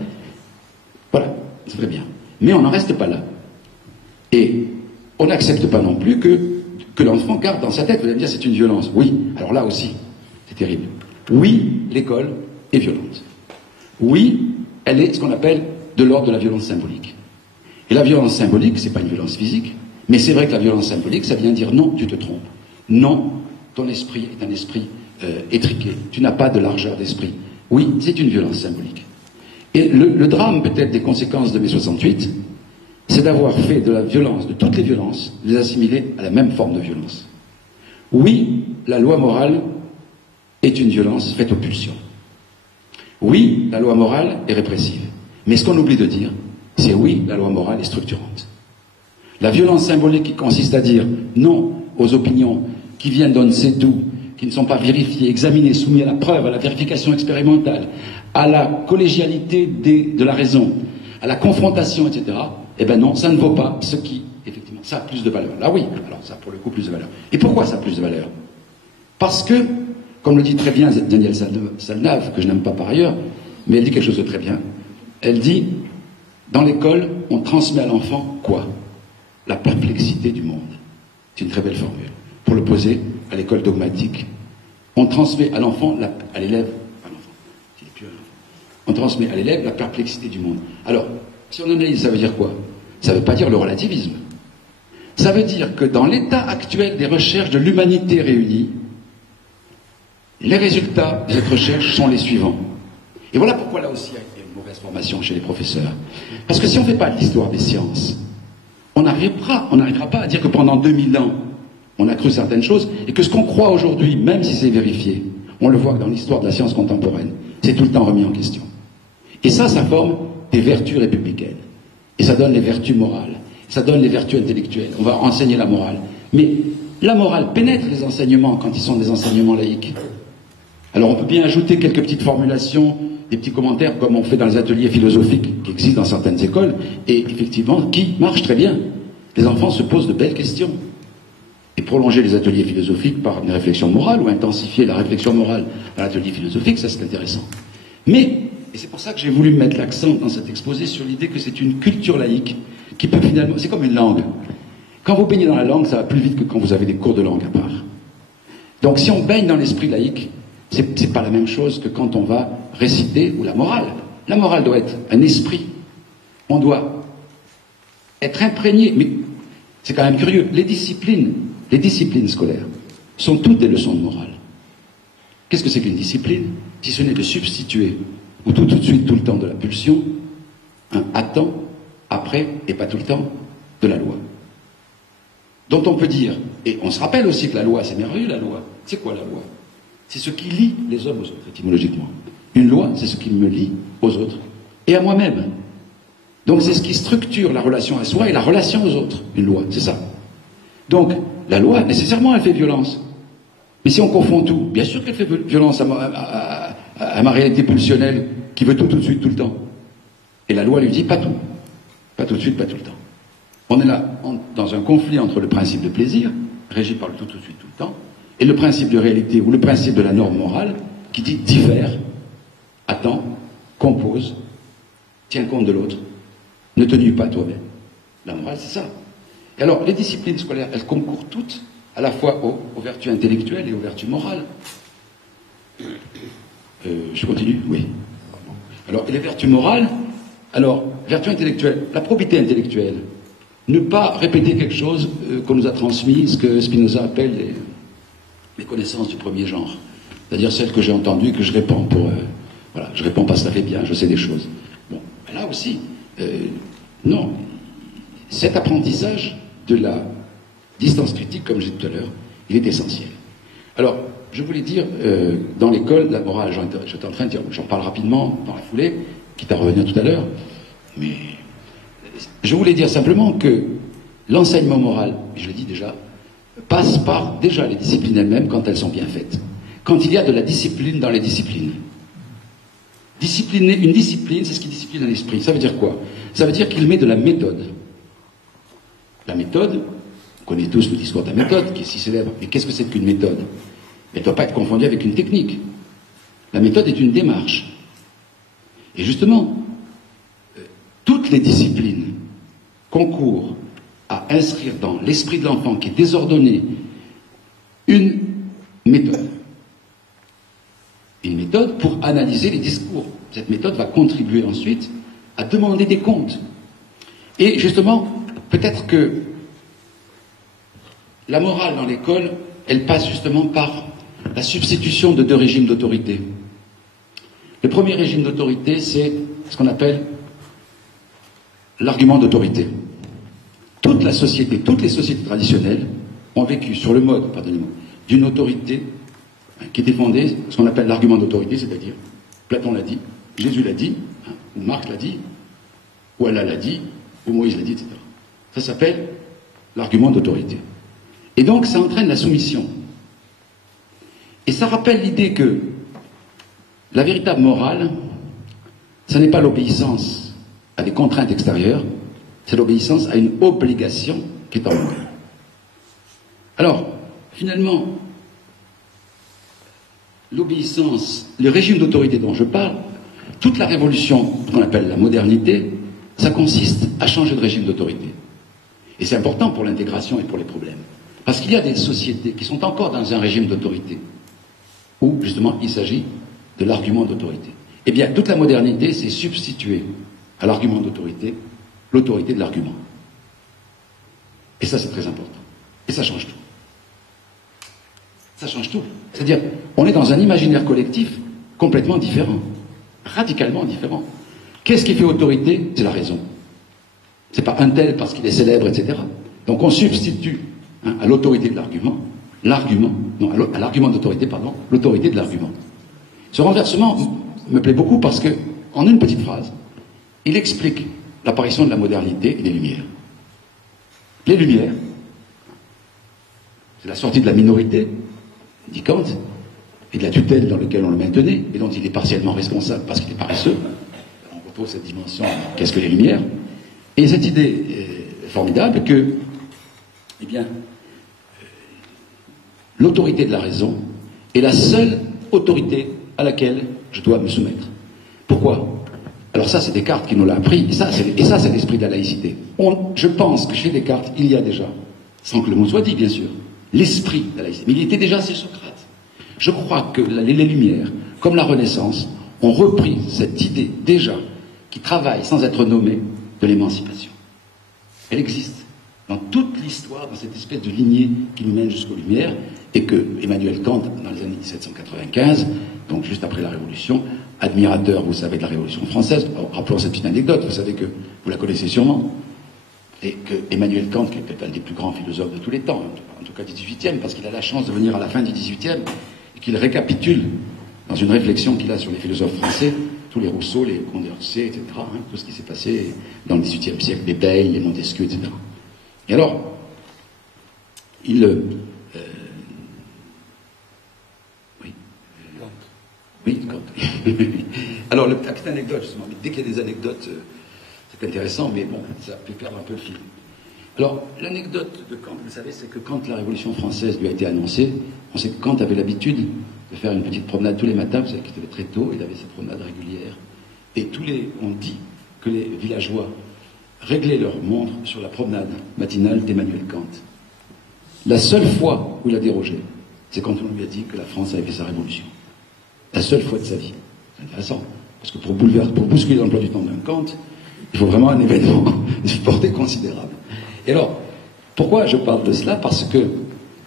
Voilà, c'est très bien. Mais on n'en reste pas là. Et on n'accepte pas non plus que l'enfant garde dans sa tête, vous allez me dire c'est une violence. Oui, alors là aussi, c'est terrible. Oui, l'école est violente. Oui, elle est ce qu'on appelle de l'ordre de la violence symbolique. Et la violence symbolique, c'est pas une violence physique, mais c'est vrai que la violence symbolique, ça vient dire non, tu te trompes. Non, ton esprit est un esprit étriqué. Tu n'as pas de largeur d'esprit. Oui, c'est une violence symbolique. Et le drame peut-être des conséquences de mai 68, c'est d'avoir fait de la violence, de toutes les violences, les assimiler à la même forme de violence. Oui, la loi morale est une violence faite aux pulsions. Oui, la loi morale est répressive. Mais ce qu'on oublie de dire, c'est oui, la loi morale est structurante. La violence symbolique qui consiste à dire non aux opinions qui viennent d'on ne sait d'où, qui ne sont pas vérifiées, examinées, soumises à la preuve, à la vérification expérimentale, à la collégialité de la raison, à la confrontation, etc., eh ben non, ça ne vaut pas ce qui, effectivement, ça a plus de valeur. Là oui, alors ça a pour le coup plus de valeur. Et pourquoi ça a plus de valeur? Parce que, comme le dit très bien Danielle Salnave, que je n'aime pas par ailleurs, mais elle dit quelque chose de très bien. Elle dit, dans l'école, on transmet à l'enfant quoi? La perplexité du monde. C'est une très belle formule. Pour le poser à l'école dogmatique. On transmet à l'enfant, à l'élève, pas l'enfant, s'il est plus un enfant. On transmet à l'élève la perplexité du monde. Alors, si on analyse, ça veut dire quoi? Ça ne veut pas dire le relativisme. Ça veut dire que dans l'état actuel des recherches de l'humanité réunie, les résultats de cette recherche sont les suivants. Et voilà pourquoi là aussi il y a une mauvaise formation chez les professeurs. Parce que si on ne fait pas de l'histoire des sciences, on n'arrivera pas à dire que pendant 2000 ans, on a cru certaines choses, et que ce qu'on croit aujourd'hui, même si c'est vérifié, on le voit que dans l'histoire de la science contemporaine, c'est tout le temps remis en question. Et ça forme des vertus républicaines. Et ça donne les vertus morales. Ça donne les vertus intellectuelles. On va enseigner la morale. Mais la morale pénètre les enseignements quand ils sont des enseignements laïques. Alors on peut bien ajouter quelques petites formulations, des petits commentaires comme on fait dans les ateliers philosophiques qui existent dans certaines écoles et effectivement qui marchent très bien. Les enfants se posent de belles questions. Et prolonger les ateliers philosophiques par une réflexion morale ou intensifier la réflexion morale dans l'atelier philosophique, ça c'est intéressant. Mais, et c'est pour ça que j'ai voulu mettre l'accent dans cet exposé sur l'idée que c'est une culture laïque qui peut finalement, c'est comme une langue. Quand vous baignez dans la langue, ça va plus vite que quand vous avez des cours de langue à part. Donc si on baigne dans l'esprit laïque, c'est pas la même chose que quand on va réciter, ou la morale. La morale doit être un esprit. On doit être imprégné, mais c'est quand même curieux. Les disciplines scolaires sont toutes des leçons de morale. Qu'est-ce que c'est qu'une discipline? Si ce n'est de substituer, ou tout de suite, tout le temps, de la pulsion, un attends, après, et pas tout le temps, de la loi. Dont on peut dire, et on se rappelle aussi que la loi, c'est merveilleux la loi. C'est quoi la loi? C'est ce qui lie les hommes aux autres, étymologiquement. Une loi, c'est ce qui me lie aux autres, et à moi-même. Donc c'est ce qui structure la relation à soi et la relation aux autres, une loi, c'est ça. Donc, la loi, nécessairement, elle fait violence. Mais si on confond tout, bien sûr qu'elle fait violence à ma réalité pulsionnelle qui veut tout de suite, tout le temps. Et la loi lui dit pas tout. Pas tout de suite, pas tout le temps. On est là dans un conflit entre le principe de plaisir, régi par le tout de suite, tout le temps, et le principe de réalité ou le principe de la norme morale qui dit diffère, attends, compose, tiens compte de l'autre, ne te nuis pas toi-même. La morale, c'est ça. Et alors, les disciplines scolaires, elles concourent toutes à la fois aux vertus intellectuelles et aux vertus morales. Je continue? Oui. Alors, et les vertus morales, alors, vertus intellectuelles, la probité intellectuelle, ne pas répéter quelque chose qu'on nous a transmis, ce que Spinoza appelle les connaissances du premier genre. C'est-à-dire celles que j'ai entendues et que je répands pour... voilà, je réponds parce que ça fait bien, je sais des choses. Bon, mais là aussi, non. Cet apprentissage de la distance critique, comme j'ai dit tout à l'heure, il est essentiel. Alors, je voulais dire, dans l'école, la morale, j'étais en train de dire, j'en parle rapidement, dans la foulée, quitte à revenir tout à l'heure, mais je voulais dire simplement que l'enseignement moral, je l'ai dit déjà, passe par déjà les disciplines elles-mêmes quand elles sont bien faites. Quand il y a de la discipline dans les disciplines. Discipliner, une discipline, c'est ce qui discipline un esprit. Ça veut dire quoi? Ça veut dire qu'il met de la méthode. La méthode, on connaît tous le discours de la méthode, qui est si célèbre. Mais qu'est-ce que c'est qu'une méthode? Elle ne doit pas être confondue avec une technique. La méthode est une démarche. Et justement, toutes les disciplines concourent à inscrire dans l'esprit de l'enfant qui est désordonné une méthode. Une méthode pour analyser les discours. Cette méthode va contribuer ensuite à demander des comptes. Et justement, peut-être que la morale dans l'école, elle passe justement par la substitution de deux régimes d'autorité. Le premier régime d'autorité, c'est ce qu'on appelle l'argument d'autorité. Toute la société, toutes les sociétés traditionnelles ont vécu sur le mode, pardonnez-moi, d'une autorité qui était fondée, ce qu'on appelle l'argument d'autorité, c'est-à-dire, Platon l'a dit, Jésus l'a dit, ou Marx l'a dit, ou Allah l'a dit, ou Moïse l'a dit, etc. Ça s'appelle l'argument d'autorité. Et donc, ça entraîne la soumission. Et ça rappelle l'idée que la véritable morale, ce n'est pas l'obéissance à des contraintes extérieures, c'est l'obéissance à une obligation qui est en nous. Alors, finalement, l'obéissance, le régime d'autorité dont je parle, toute la révolution qu'on appelle la modernité, ça consiste à changer de régime d'autorité. Et c'est important pour l'intégration et pour les problèmes. Parce qu'il y a des sociétés qui sont encore dans un régime d'autorité, où justement il s'agit de l'argument d'autorité. Eh bien, toute la modernité, c'est substituer à l'argument d'autorité l'autorité de l'argument. Et ça, c'est très important. Et ça change tout. Ça change tout. C'est-à-dire, on est dans un imaginaire collectif complètement différent, radicalement différent. Qu'est-ce qui fait autorité? C'est la raison. C'est pas un tel parce qu'il est célèbre, etc. Donc on substitue à l'autorité de l'argument, à l'argument d'autorité, pardon, l'autorité de l'argument. Ce renversement me plaît beaucoup parce que, en une petite phrase, il explique l'apparition de la modernité et des Lumières. Les Lumières, c'est la sortie de la minorité, dit Kant, et de la tutelle dans laquelle on le maintenait, et dont il est partiellement responsable parce qu'il est paresseux. On retrouve cette dimension, qu'est-ce que les Lumières? Et cette idée formidable que, eh bien, l'autorité de la raison est la seule autorité à laquelle je dois me soumettre. Pourquoi? Alors ça, c'est Descartes qui nous l'a appris, et ça, c'est l'esprit de la laïcité. Je pense que chez Descartes, il y a déjà sans que le mot soit dit, bien sûr, l'esprit de la laïcité. Mais il était déjà chez Socrate. Je crois que les Lumières, comme la Renaissance, ont repris cette idée déjà, qui travaille sans être nommée, de l'émancipation. Elle existe dans toute l'histoire, dans cette espèce de lignée qui nous mène jusqu'aux Lumières, et que Emmanuel Kant, dans les années 1795, donc juste après la Révolution, admirateur, vous savez, de la Révolution française, rappelons cette petite anecdote, vous savez que vous la connaissez sûrement, et que Emmanuel Kant, qui est peut-être un des plus grands philosophes de tous les temps, en tout cas du XVIIIe, parce qu'il a la chance de venir à la fin du XVIIIe, et qu'il récapitule, dans une réflexion qu'il a sur les philosophes français, tous les Rousseau, les Condorcet, etc., tout ce qui s'est passé dans le XVIIIe siècle, les Bayle, les Montesquieu, etc. Et alors, oui, Kant. Alors, la petite anecdote, justement, dès qu'il y a des anecdotes, c'est intéressant, mais bon, ça peut perdre un peu le fil. Alors, l'anecdote de Kant, vous savez, c'est que quand la Révolution française lui a été annoncée, on sait que Kant avait l'habitude de faire une petite promenade tous les matins, vous savez qu'il était très tôt, il avait cette promenade régulière, et on dit que les villageois réglaient leur montre sur la promenade matinale d'Emmanuel Kant. La seule fois où il a dérogé, c'est quand on lui a dit que la France avait fait sa révolution. La seule fois de sa vie. C'est intéressant, parce que pour bousculer l'emploi du temps d'un Kant, il faut vraiment un événement de portée considérable. Et alors, pourquoi je parle de cela? Parce que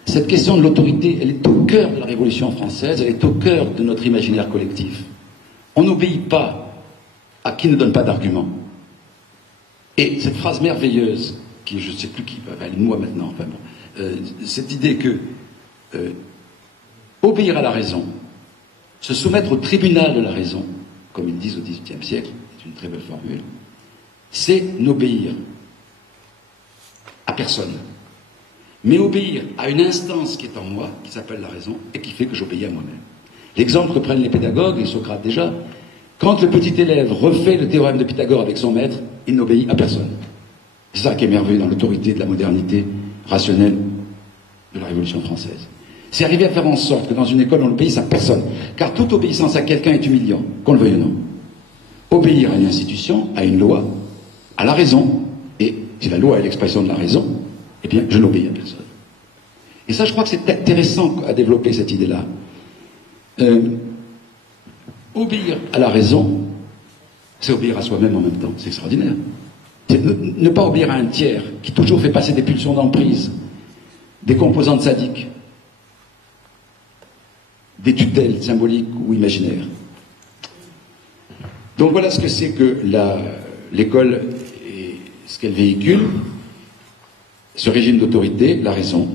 cette question de l'autorité, elle est au cœur de la Révolution française, elle est au cœur de notre imaginaire collectif. On n'obéit pas à qui ne donne pas d'arguments. Et cette phrase merveilleuse, qui je ne sais plus qui, elle est de moi maintenant, enfin bon, cette idée que obéir à la raison, se soumettre au tribunal de la raison, comme ils disent au XVIIIe siècle, c'est une très belle formule, c'est n'obéir à personne, mais obéir à une instance qui est en moi, qui s'appelle la raison, et qui fait que j'obéis à moi-même. L'exemple que prennent les pédagogues, et Socrate déjà, quand le petit élève refait le théorème de Pythagore avec son maître, il n'obéit à personne. C'est ça qui est merveilleux dans l'autorité de la modernité rationnelle de la Révolution française. C'est arriver à faire en sorte que dans une école, on n'obéisse à personne. Car toute obéissance à quelqu'un est humiliant, qu'on le veuille ou non. Obéir à une institution, à une loi, à la raison, et si la loi est l'expression de la raison, eh bien, je n'obéis à personne. Et ça, je crois que c'est intéressant à développer cette idée-là. Obéir à la raison, c'est obéir à soi-même en même temps. C'est extraordinaire. C'est ne pas obéir à un tiers qui toujours fait passer des pulsions d'emprise, des composantes sadiques, des tutelles symboliques ou imaginaires. Donc voilà ce que c'est que l'école et ce qu'elle véhicule, ce régime d'autorité, la raison.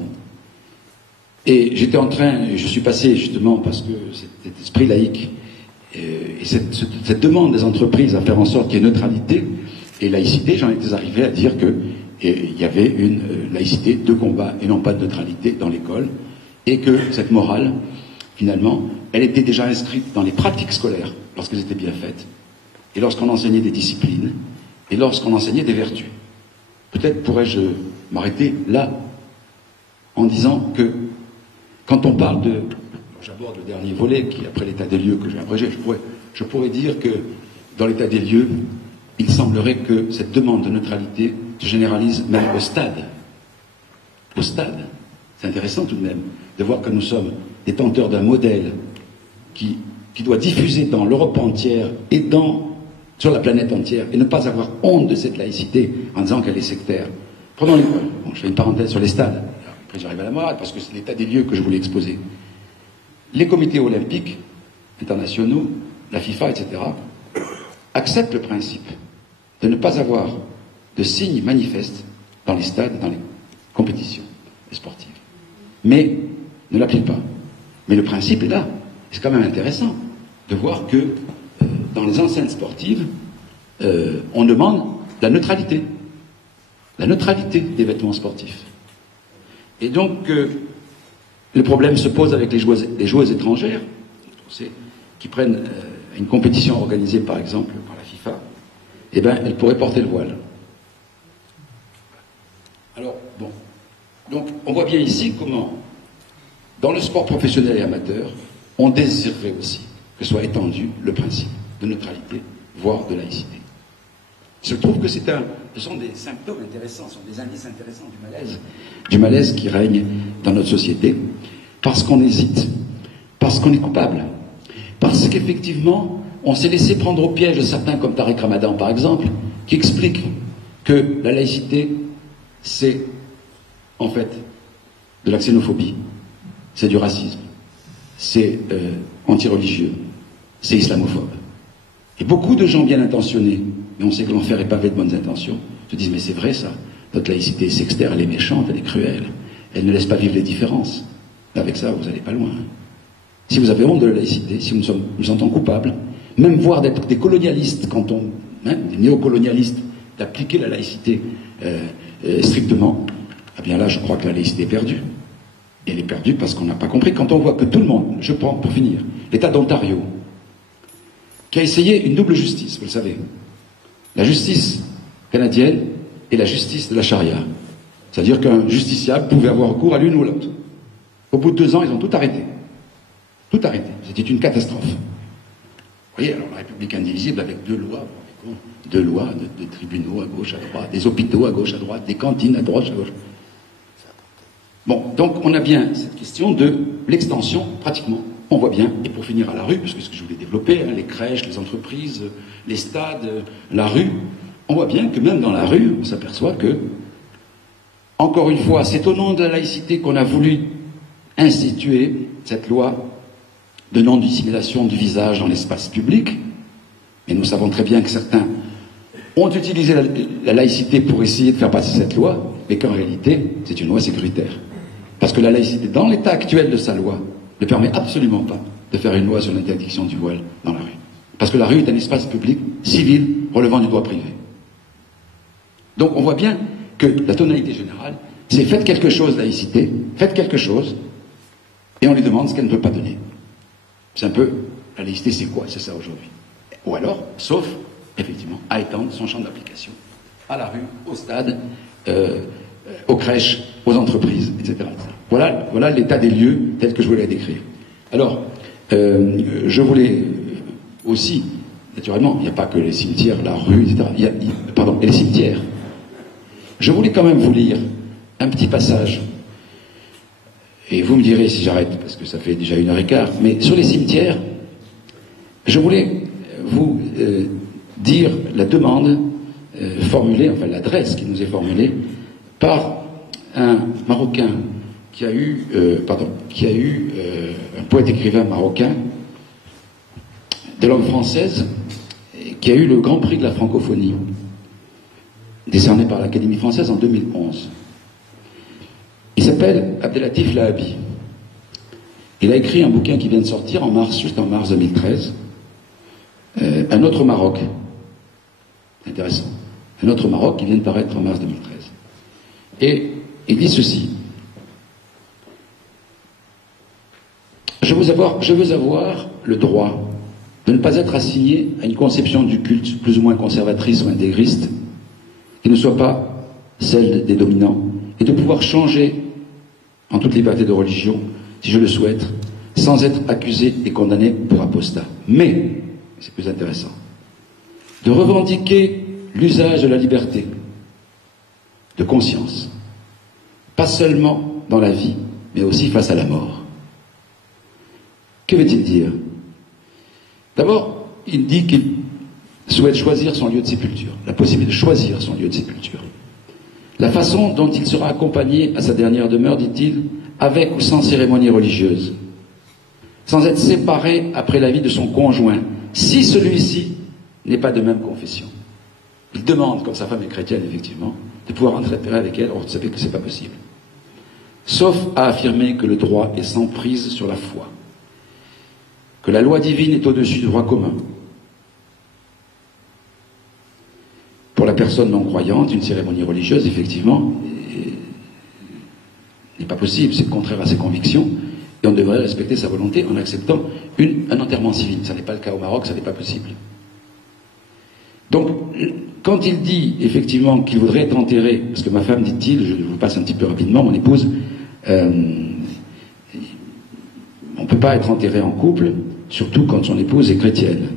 Et je suis passé justement parce que cet esprit laïque et cette demande des entreprises à faire en sorte qu'il y ait neutralité et laïcité, j'en étais arrivé à dire qu'il y avait une laïcité de combat et non pas de neutralité dans l'école, et que cette morale, finalement, elle était déjà inscrite dans les pratiques scolaires lorsqu'elles étaient bien faites, et lorsqu'on enseignait des disciplines, et lorsqu'on enseignait des vertus. Peut-être pourrais-je m'arrêter là en disant que quand on parle de... J'aborde le dernier volet qui, après l'état des lieux que je vais abréger, je pourrais dire que dans l'état des lieux, il semblerait que cette demande de neutralité se généralise même au stade. Au stade. C'est intéressant tout de même de voir que nous sommes détenteurs d'un modèle qui doit diffuser dans l'Europe entière et sur la planète entière, et ne pas avoir honte de cette laïcité en disant qu'elle est sectaire. Prenons l'école. Bon, je fais une parenthèse sur les stades. Après, j'arrive à la morale, parce que c'est l'état des lieux que je voulais exposer. Les comités olympiques internationaux, la FIFA, etc., acceptent le principe de ne pas avoir de signes manifestes dans les stades, dans les compétitions sportives. Mais ne l'appliquent pas. Mais le principe est là. C'est quand même intéressant de voir que dans les enceintes sportives, on demande la neutralité. La neutralité des vêtements sportifs. Et donc, le problème se pose avec les joueuses étrangères, qui prennent une compétition organisée, par exemple, par la FIFA. Eh bien, elles pourraient porter le voile. Alors, bon. Donc, on voit bien ici comment, dans le sport professionnel et amateur, on désirerait aussi que soit étendu le principe de neutralité, voire de laïcité. Il se trouve que ce sont des symptômes intéressants, ce sont des indices intéressants du malaise qui règne dans notre société, parce qu'on hésite, parce qu'on est coupable, parce qu'effectivement, on s'est laissé prendre au piège de certains comme Tariq Ramadan, par exemple, qui expliquent que la laïcité, c'est en fait de la xénophobie, c'est du racisme, c'est anti-religieux, c'est islamophobe. Et beaucoup de gens bien intentionnés, mais on sait que l'enfer est pavé de bonnes intentions, se disent mais c'est vrai ça, notre laïcité sectaire, elle est méchante, elle est cruelle, elle ne laisse pas vivre les différences. Avec ça, vous n'allez pas loin. Si vous avez honte de la laïcité, si nous sentons coupables, même voire d'être des colonialistes, des néocolonialistes, d'appliquer la laïcité strictement, eh bien là, je crois que la laïcité est perdue. Et elle est perdue parce qu'on n'a pas compris. Quand on voit que tout le monde, je prends pour finir, l'État d'Ontario, qui a essayé une double justice, vous le savez, la justice canadienne et la justice de la charia. C'est-à-dire qu'un justiciable pouvait avoir recours à l'une ou à l'autre. Au bout de 2 ans, ils ont tout arrêté. Tout arrêté. C'était une catastrophe. Vous voyez, alors la République indivisible avec 2 lois, 2 lois de tribunaux à gauche, à droite, des hôpitaux à gauche, à droite, des cantines à droite, à gauche. Bon, donc on a bien cette question de l'extension, pratiquement. On voit bien, et pour finir à la rue, parce que c'est ce que je voulais développer, les crèches, les entreprises, les stades, la rue, on voit bien que même dans la rue, on s'aperçoit que, encore une fois, c'est au nom de la laïcité qu'on a voulu instituer cette loi de non-dissimulation du visage dans l'espace public, et nous savons très bien que certains ont utilisé la laïcité pour essayer de faire passer cette loi, mais qu'en réalité, c'est une loi sécuritaire. Parce que la laïcité, dans l'état actuel de sa loi, ne permet absolument pas de faire une loi sur l'interdiction du voile dans la rue. Parce que la rue est un espace public, civil, relevant du droit privé. Donc on voit bien que la tonalité générale, c'est faites quelque chose, laïcité, faites quelque chose, et on lui demande ce qu'elle ne peut pas donner. C'est un peu, la laïcité c'est quoi? C'est ça aujourd'hui. Ou alors, sauf, effectivement, à étendre son champ d'application à la rue, au stade, aux crèches, aux entreprises, etc. Voilà l'état des lieux tel que je voulais décrire. Alors, je voulais aussi, naturellement, il n'y a pas que les cimetières, la rue, etc. Et les cimetières. Je voulais quand même vous lire un petit passage, et vous me direz si j'arrête, parce que ça fait déjà 1h15, mais sur les cimetières, je voulais vous dire la demande formulée, enfin l'adresse qui nous est formulée, par un Marocain qui a eu un poète-écrivain marocain de langue française qui a eu le Grand Prix de la francophonie décerné par l'Académie française en 2011. Il s'appelle Abdelatif Lahabi. Il a écrit un bouquin qui vient de sortir juste en mars 2013, Un autre Maroc. Intéressant. Un autre Maroc qui vient de paraître en mars 2013. Et il dit ceci. Je veux avoir le droit de ne pas être assigné à une conception du culte plus ou moins conservatrice ou intégriste, qui ne soit pas celle des dominants, et de pouvoir changer en toute liberté de religion, si je le souhaite, sans être accusé et condamné pour apostat. Mais, c'est plus intéressant, de revendiquer l'usage de la liberté, de conscience, pas seulement dans la vie, mais aussi face à la mort. Que veut-il dire? D'abord, il dit qu'il souhaite choisir son lieu de sépulture, la possibilité de choisir son lieu de sépulture. La façon dont il sera accompagné à sa dernière demeure, dit-il, avec ou sans cérémonie religieuse, sans être séparé après la vie de son conjoint, si celui-ci n'est pas de même confession. Il demande, comme sa femme est chrétienne, effectivement, de pouvoir entretenir avec elle, or vous savez que c'est pas possible. Sauf à affirmer que le droit est sans prise sur la foi, que la loi divine est au-dessus du droit commun. Pour la personne non croyante, une cérémonie religieuse, effectivement, n'est pas possible, c'est contraire à ses convictions, et on devrait respecter sa volonté en acceptant un enterrement civil. Ça n'est pas le cas au Maroc, ça n'est pas possible. Donc, quand il dit effectivement qu'il voudrait être enterré, parce que ma femme, dit-il, je vous passe un petit peu rapidement, mon épouse, on ne peut pas être enterré en couple, surtout quand son épouse est chrétienne.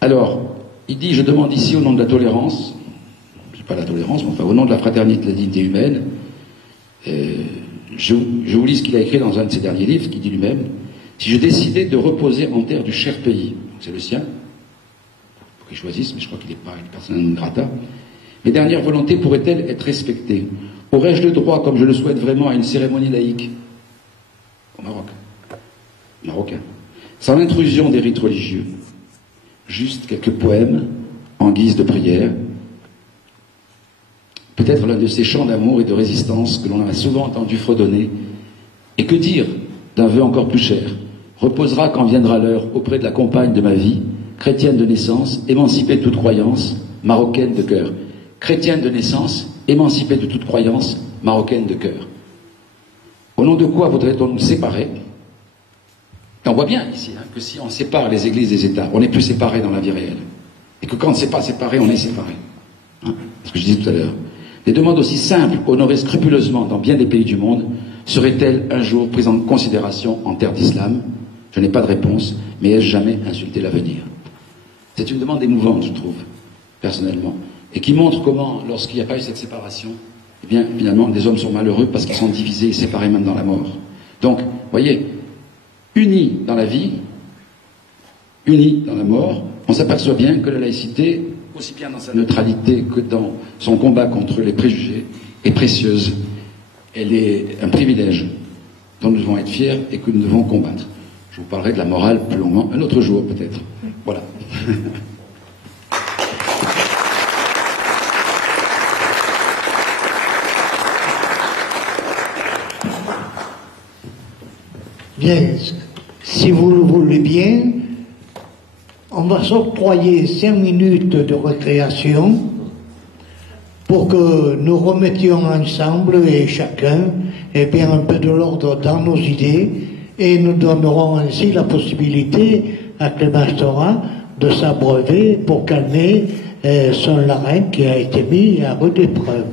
Alors, il dit, je demande ici au nom de la tolérance, c'est pas la tolérance, mais enfin au nom de la fraternité de la dignité humaine, je vous lis ce qu'il a écrit dans un de ses derniers livres, qui dit lui-même, si je décidais de reposer en terre du cher pays, c'est le sien, faut qu'il choisisse, mais je crois qu'il n'est pas une personne non grata, mes dernières volontés pourraient-elles être respectées? Aurais-je le droit, comme je le souhaite vraiment, à une cérémonie laïque au Maroc, marocain, sans l'intrusion des rites religieux, juste quelques poèmes en guise de prière, peut-être l'un de ces chants d'amour et de résistance que l'on a souvent entendu fredonner, et que dire d'un vœu encore plus cher, reposera quand viendra l'heure auprès de la compagne de ma vie, chrétienne de naissance, émancipée de toute croyance, marocaine de cœur. Chrétienne de naissance, émancipée de toute croyance, marocaine de cœur. Au nom de quoi voudrait-on nous séparer? Et on voit bien ici que si on sépare les églises des États, on n'est plus séparés dans la vie réelle. Et que quand on ne s'est pas séparé, on est séparé. C'est ce que je disais tout à l'heure. Des demandes aussi simples, honorées scrupuleusement dans bien des pays du monde, seraient-elles un jour prises en considération en terre d'islam? Je n'ai pas de réponse, mais ai-je jamais insulté l'avenir? C'est une demande émouvante, je trouve, personnellement, et qui montre comment, lorsqu'il n'y a pas eu cette séparation, eh bien, finalement, des hommes sont malheureux parce qu'ils sont divisés et séparés même dans la mort. Donc, vous voyez, unis dans la vie, unis dans la mort, on s'aperçoit bien que la laïcité, aussi bien dans sa neutralité que dans son combat contre les préjugés, est précieuse. Elle est un privilège dont nous devons être fiers et que nous devons combattre. Je vous parlerai de la morale plus longuement un autre jour, peut-être. Voilà. Bien, si vous le voulez bien, on va s'octroyer 5 minutes de récréation pour que nous remettions ensemble et chacun eh bien, un peu de l'ordre dans nos idées, et nous donnerons ainsi la possibilité à Clémence Thorat de s'abreuver pour calmer son larynx qui a été mis à rude épreuve.